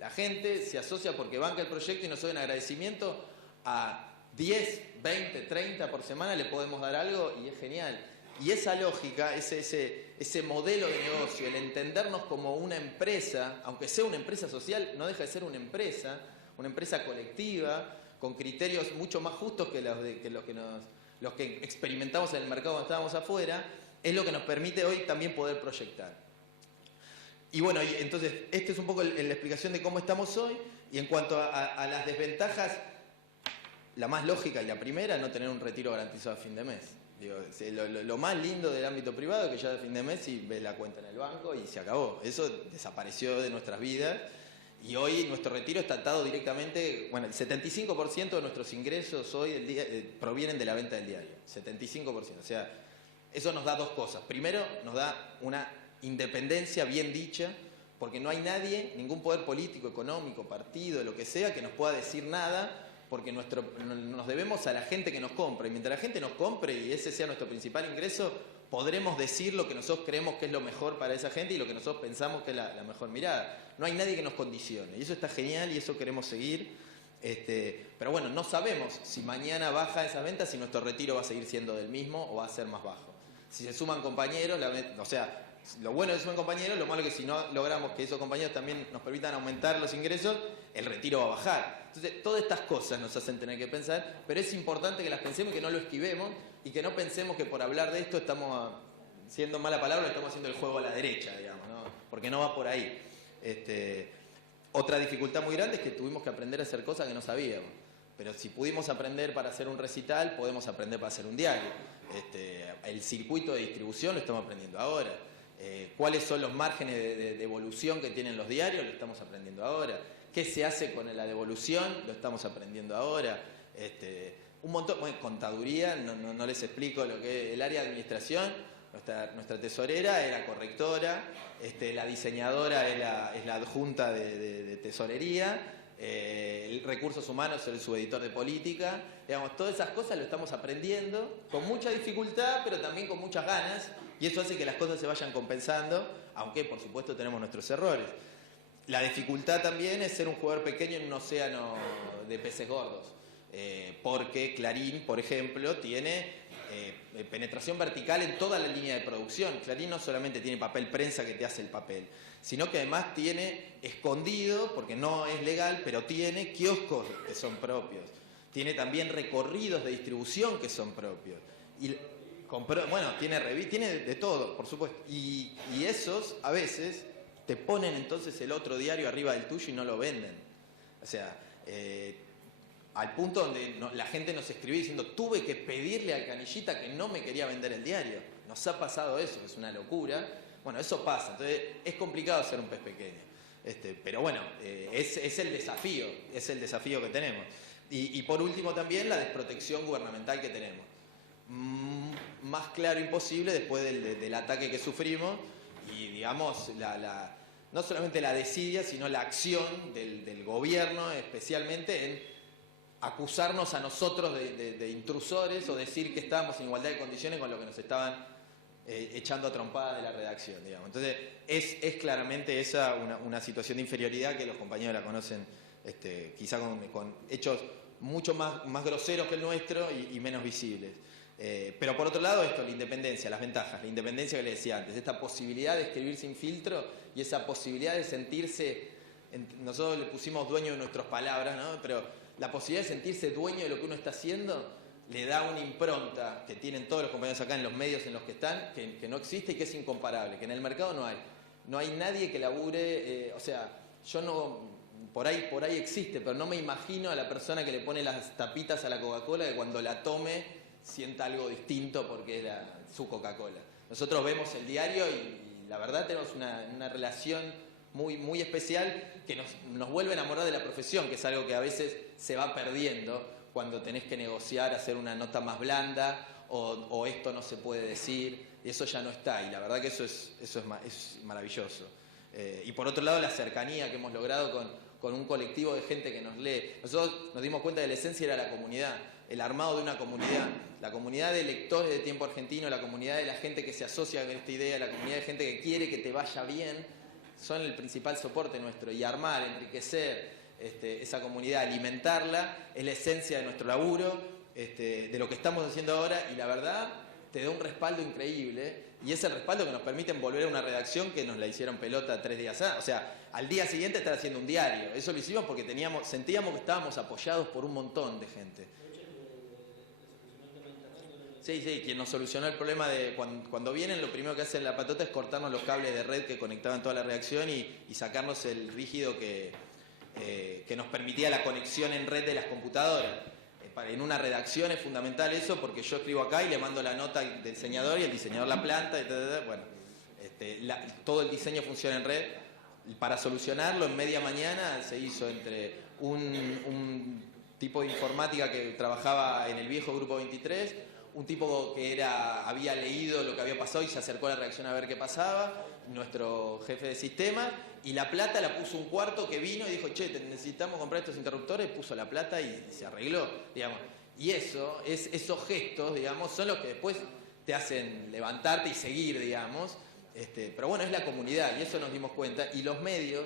La gente se asocia porque banca el proyecto y nosotros en agradecimiento a 10, 20, 30 por semana le podemos dar algo y es genial. Y esa lógica, ese modelo de negocio, el entendernos como una empresa, aunque sea una empresa social, no deja de ser una empresa colectiva, con criterios mucho más justos que los que experimentamos en el mercado cuando estábamos afuera, es lo que nos permite hoy también poder proyectar. Y bueno, entonces, esta es un poco la explicación de cómo estamos hoy, y en cuanto a las desventajas, la más lógica y la primera, no tener un retiro garantizado a fin de mes. Digo, lo más lindo del ámbito privado es que ya a fin de mes y ves la cuenta en el banco y se acabó. Eso desapareció de nuestras vidas y hoy nuestro retiro está atado directamente, bueno, el 75% de nuestros ingresos hoy provienen de la venta del diario. 75%. O sea, eso nos da dos cosas. Primero, nos da una independencia bien dicha, porque no hay nadie, ningún poder político, económico, partido, lo que sea, que nos pueda decir nada, porque nos debemos a la gente que nos compra. Y mientras la gente nos compre y ese sea nuestro principal ingreso, podremos decir lo que nosotros creemos que es lo mejor para esa gente y lo que nosotros pensamos que es la mejor mirada. No hay nadie que nos condicione. Y eso está genial y eso queremos seguir. Pero bueno, no sabemos si mañana baja esa venta, si nuestro retiro va a seguir siendo del mismo o va a ser más bajo. Si se suman compañeros, o sea, lo bueno de suman compañeros, lo malo es que si no logramos que esos compañeros también nos permitan aumentar los ingresos, el retiro va a bajar. Entonces, todas estas cosas nos hacen tener que pensar, pero es importante que las pensemos y que no lo esquivemos y que no pensemos que por hablar de esto estamos, siendo mala palabra, estamos haciendo el juego a la derecha, digamos, ¿no? Porque no va por ahí. Otra dificultad muy grande es que tuvimos que aprender a hacer cosas que no sabíamos. Pero si pudimos aprender para hacer un recital, podemos aprender para hacer un diario. El circuito de distribución lo estamos aprendiendo ahora. ¿Cuáles son los márgenes de evolución que tienen los diarios? Lo estamos aprendiendo ahora. ¿Qué se hace con la devolución? Lo estamos aprendiendo ahora. Un montón, bueno, contaduría, no les explico lo que es el área de administración. Nuestra tesorera era correctora, la diseñadora es la adjunta de tesorería, el recursos humanos es su editor de política. Digamos, todas esas cosas lo estamos aprendiendo con mucha dificultad, pero también con muchas ganas, y eso hace que las cosas se vayan compensando, aunque por supuesto tenemos nuestros errores. La dificultad también es ser un jugador pequeño en un océano de peces gordos, porque Clarín, por ejemplo, tiene penetración vertical en toda la línea de producción. Clarín no solamente tiene papel prensa que te hace el papel, sino que además tiene escondido, porque no es legal, pero tiene kioscos que son propios. Tiene también recorridos de distribución que son propios. Y bueno, tiene de todo, por supuesto. Y esos a veces te ponen entonces el otro diario arriba del tuyo y no lo venden. O sea, al punto donde la gente nos escribió diciendo, tuve que pedirle al canillita que no me quería vender el diario. Nos ha pasado eso, es una locura. Bueno, eso pasa, entonces es complicado ser un pez pequeño. Pero bueno, es el desafío que tenemos. Y por último también la desprotección gubernamental que tenemos. Más claro imposible después del ataque que sufrimos y digamos no solamente la desidia, sino la acción del gobierno, especialmente en acusarnos a nosotros de intrusores o decir que estábamos en igualdad de condiciones con lo que nos estaban echando a trompadas de la redacción, digamos. Entonces es claramente esa una situación de inferioridad que los compañeros la conocen quizá con hechos mucho más groseros que el nuestro y menos visibles. Pero por otro lado, esto, la independencia, las ventajas, la independencia que le decía antes, esta posibilidad de escribir sin filtro y esa posibilidad de sentirse, nosotros le pusimos dueño de nuestras palabras, ¿no? Pero la posibilidad de sentirse dueño de lo que uno está haciendo le da una impronta que tienen todos los compañeros acá en los medios en los que están, que no existe y que es incomparable, que en el mercado no hay. No hay nadie que labure, o sea, yo no, por ahí existe, pero no me imagino a la persona que le pone las tapitas a la Coca-Cola que cuando la tome sienta algo distinto porque es su Coca-Cola. Nosotros vemos el diario y la verdad tenemos una relación muy especial que nos vuelve a enamorar de la profesión, que es algo que a veces se va perdiendo cuando tenés que negociar, hacer una nota más blanda o esto no se puede decir, y eso ya no está, y la verdad que eso es maravilloso. Y por otro lado, la cercanía que hemos logrado con un colectivo de gente que nos lee. Nosotros nos dimos cuenta de la esencia era la comunidad, el armado de una comunidad, la comunidad de lectores de Tiempo Argentino, la comunidad de la gente que se asocia con esta idea, la comunidad de gente que quiere que te vaya bien, son el principal soporte nuestro, y armar, enriquecer esa comunidad, alimentarla, es la esencia de nuestro laburo, de lo que estamos haciendo ahora, y la verdad te da un respaldo increíble, y es el respaldo que nos permite volver a una redacción que nos la hicieron pelota 3 días antes, o sea, al día siguiente estar haciendo un diario. Eso lo hicimos porque sentíamos que estábamos apoyados por un montón de gente. Sí, quien nos solucionó el problema de cuando vienen, lo primero que hacen la patota es cortarnos los cables de red que conectaban toda la redacción y sacarnos el rígido que nos permitía la conexión en red de las computadoras. En una redacción es fundamental eso, porque yo escribo acá y le mando la nota del diseñador y el diseñador la planta, bueno, todo el diseño funciona en red. Y para solucionarlo, en media mañana se hizo entre un tipo de informática que trabajaba en el viejo Grupo 23, un tipo que había leído lo que había pasado y se acercó a la redacción a ver qué pasaba, nuestro jefe de sistema, y la plata la puso un cuarto que vino y dijo, che, necesitamos comprar estos interruptores, puso la plata y se arregló, digamos. Y esos gestos, digamos, son los que después te hacen levantarte y seguir, digamos. Pero bueno, es la comunidad y eso nos dimos cuenta. Y los medios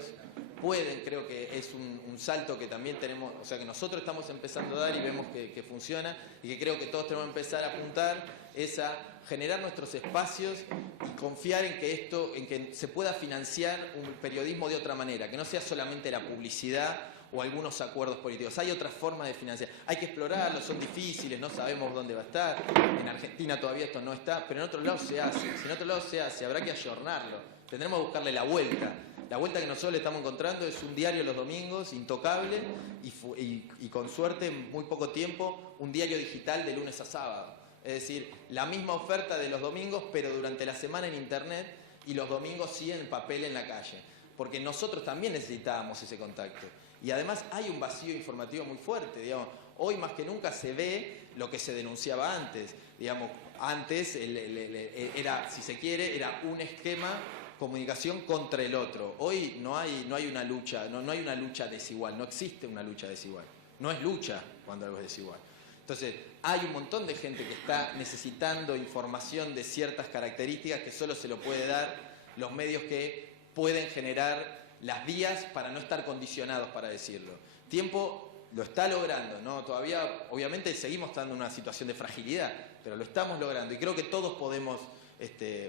pueden, creo que es un salto que también tenemos, o sea, que nosotros estamos empezando a dar y vemos que funciona, y que creo que todos tenemos que empezar a apuntar, es a generar nuestros espacios y confiar en que se pueda financiar un periodismo de otra manera, que no sea solamente la publicidad o algunos acuerdos políticos. Hay otras formas de financiar. Hay que explorarlo, son difíciles, no sabemos dónde va a estar. En Argentina todavía esto no está, pero en otros lados se hace. Si en otros lados se hace, habrá que ayornarlo. Tendremos que buscarle la vuelta. La vuelta que nosotros le estamos encontrando es un diario los domingos, intocable, y con suerte, en muy poco tiempo, un diario digital de lunes a sábado. Es decir, la misma oferta de los domingos, pero durante la semana en internet, y los domingos sí en papel en la calle. Porque nosotros también necesitábamos ese contacto. Y además hay un vacío informativo muy fuerte, digamos. Hoy más que nunca se ve lo que se denunciaba antes. Digamos, antes era, si se quiere, era un esquema comunicación contra el otro. Hoy no hay una lucha, no hay una lucha desigual, no existe una lucha desigual. No es lucha cuando algo es desigual. Entonces, hay un montón de gente que está necesitando información de ciertas características que solo se lo puede dar los medios que pueden generar las vías para no estar condicionados para decirlo. Tiempo lo está logrando, ¿no? Todavía, obviamente, seguimos estando en una situación de fragilidad, pero lo estamos logrando y creo que todos podemos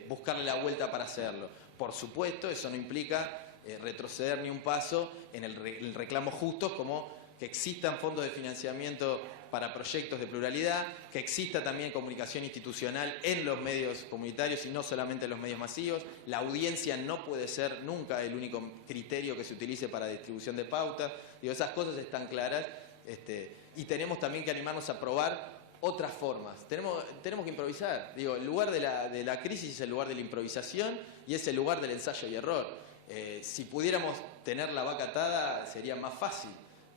buscarle la vuelta para hacerlo. Por supuesto, eso no implica retroceder ni un paso en el reclamo justo, como que existan fondos de financiamiento para proyectos de pluralidad, que exista también comunicación institucional en los medios comunitarios y no solamente en los medios masivos. La audiencia no puede ser nunca el único criterio que se utilice para distribución de pautas. Digo, esas cosas están claras, y tenemos también que animarnos a probar otras formas. Tenemos que improvisar. Digo, el lugar de la crisis es el lugar de la improvisación y es el lugar del ensayo y error. Si pudiéramos tener la vaca atada sería más fácil,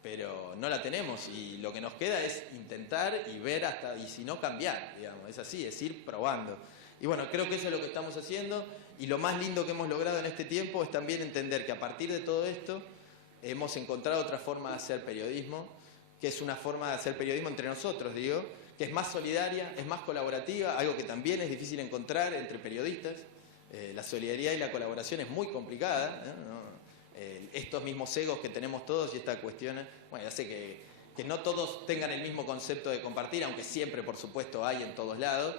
pero no la tenemos y lo que nos queda es intentar y ver y si no cambiar, digamos. Es así, es ir probando. Y bueno, creo que eso es lo que estamos haciendo, y lo más lindo que hemos logrado en este tiempo es también entender que a partir de todo esto hemos encontrado otra forma de hacer periodismo, que es una forma de hacer periodismo entre nosotros, digo, que es más solidaria, es más colaborativa, algo que también es difícil encontrar entre periodistas. La solidaridad y la colaboración es muy complicada, ¿no? Estos mismos egos que tenemos todos y esta cuestión, bueno, hace que no todos tengan el mismo concepto de compartir, aunque siempre, por supuesto, hay en todos lados,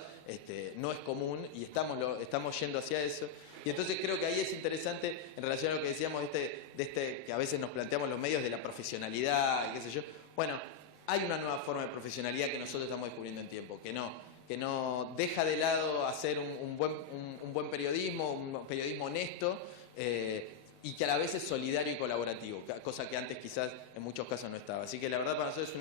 no es común y estamos yendo hacia eso. Y entonces creo que ahí es interesante, en relación a lo que decíamos que a veces nos planteamos los medios de la profesionalidad y qué sé yo. Bueno, hay una nueva forma de profesionalidad que nosotros estamos descubriendo en tiempo, que no deja de lado hacer un buen periodismo, un periodismo honesto, y que a la vez es solidario y colaborativo, cosa que antes quizás en muchos casos no estaba. Así que la verdad para nosotros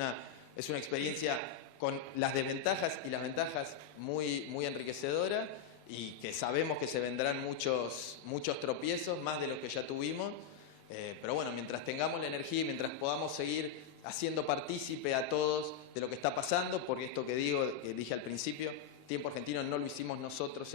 es una experiencia con las desventajas y las ventajas muy, muy enriquecedora, y que sabemos que se vendrán muchos tropiezos, más de los que ya tuvimos, pero bueno, mientras tengamos la energía y mientras podamos seguir haciendo partícipe a todos de lo que está pasando, porque esto que dije al principio, Tiempo Argentino no lo hicimos nosotros,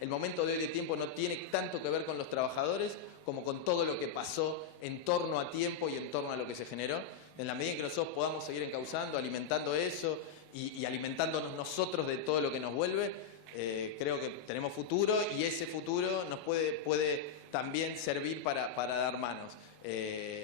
el momento de hoy de Tiempo no tiene tanto que ver con los trabajadores como con todo lo que pasó en torno a Tiempo y en torno a lo que se generó. En la medida en que nosotros podamos seguir encauzando, alimentando eso y alimentándonos nosotros de todo lo que nos vuelve, creo que tenemos futuro, y ese futuro nos puede también servir para dar manos.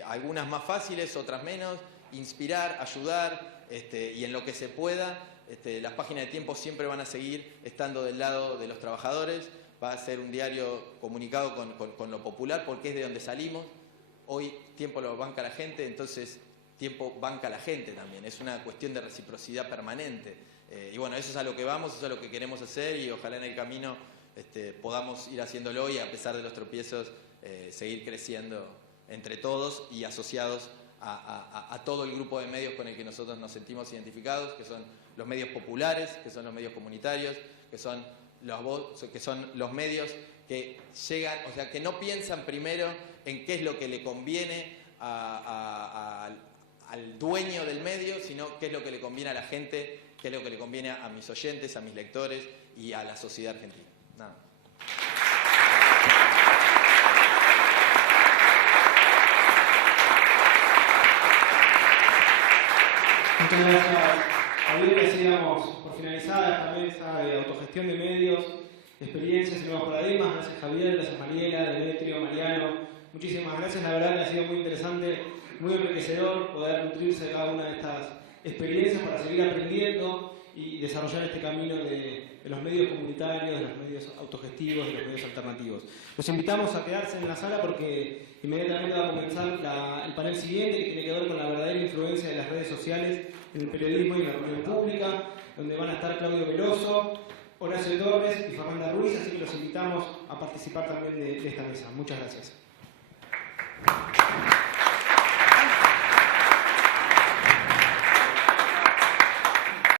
Algunas más fáciles, otras menos, inspirar, ayudar, y en lo que se pueda, las páginas de Tiempo siempre van a seguir estando del lado de los trabajadores. Va a ser un diario comunicado con lo popular, porque es de donde salimos. Hoy Tiempo lo banca la gente, entonces Tiempo banca a la gente también. Es una cuestión de reciprocidad permanente. Y bueno, eso es a lo que vamos, eso es a lo que queremos hacer, y ojalá en el camino podamos ir haciéndolo, y a pesar de los tropiezos seguir creciendo entre todos y asociados a todo el grupo de medios con el que nosotros nos sentimos identificados, que son los medios populares, que son los medios comunitarios, que son los medios que llegan, o sea, que no piensan primero en qué es lo que le conviene al dueño del medio, sino qué es lo que le conviene a la gente, qué es lo que le conviene a mis oyentes, a mis lectores y a la sociedad argentina. Nada. Muchas gracias, Javier. Decíamos por finalizada esta mesa de autogestión de medios, experiencias y nuevos paradigmas. Gracias, Javier, gracias, Mariela, Demetrio, Mariano. Muchísimas gracias. La verdad que ha sido muy interesante, muy enriquecedor poder nutrirse de cada una de estas experiencias para seguir aprendiendo y desarrollar este camino de los medios comunitarios, de los medios autogestivos, de los medios alternativos. Los invitamos a quedarse en la sala porque inmediatamente va a comenzar el panel siguiente, que tiene que ver con la verdadera influencia de las redes sociales en el periodismo y en la opinión pública, donde van a estar Claudio Veloso, Horacio Torres y Fernanda Ruiz, así que los invitamos a participar también de esta mesa. Muchas gracias.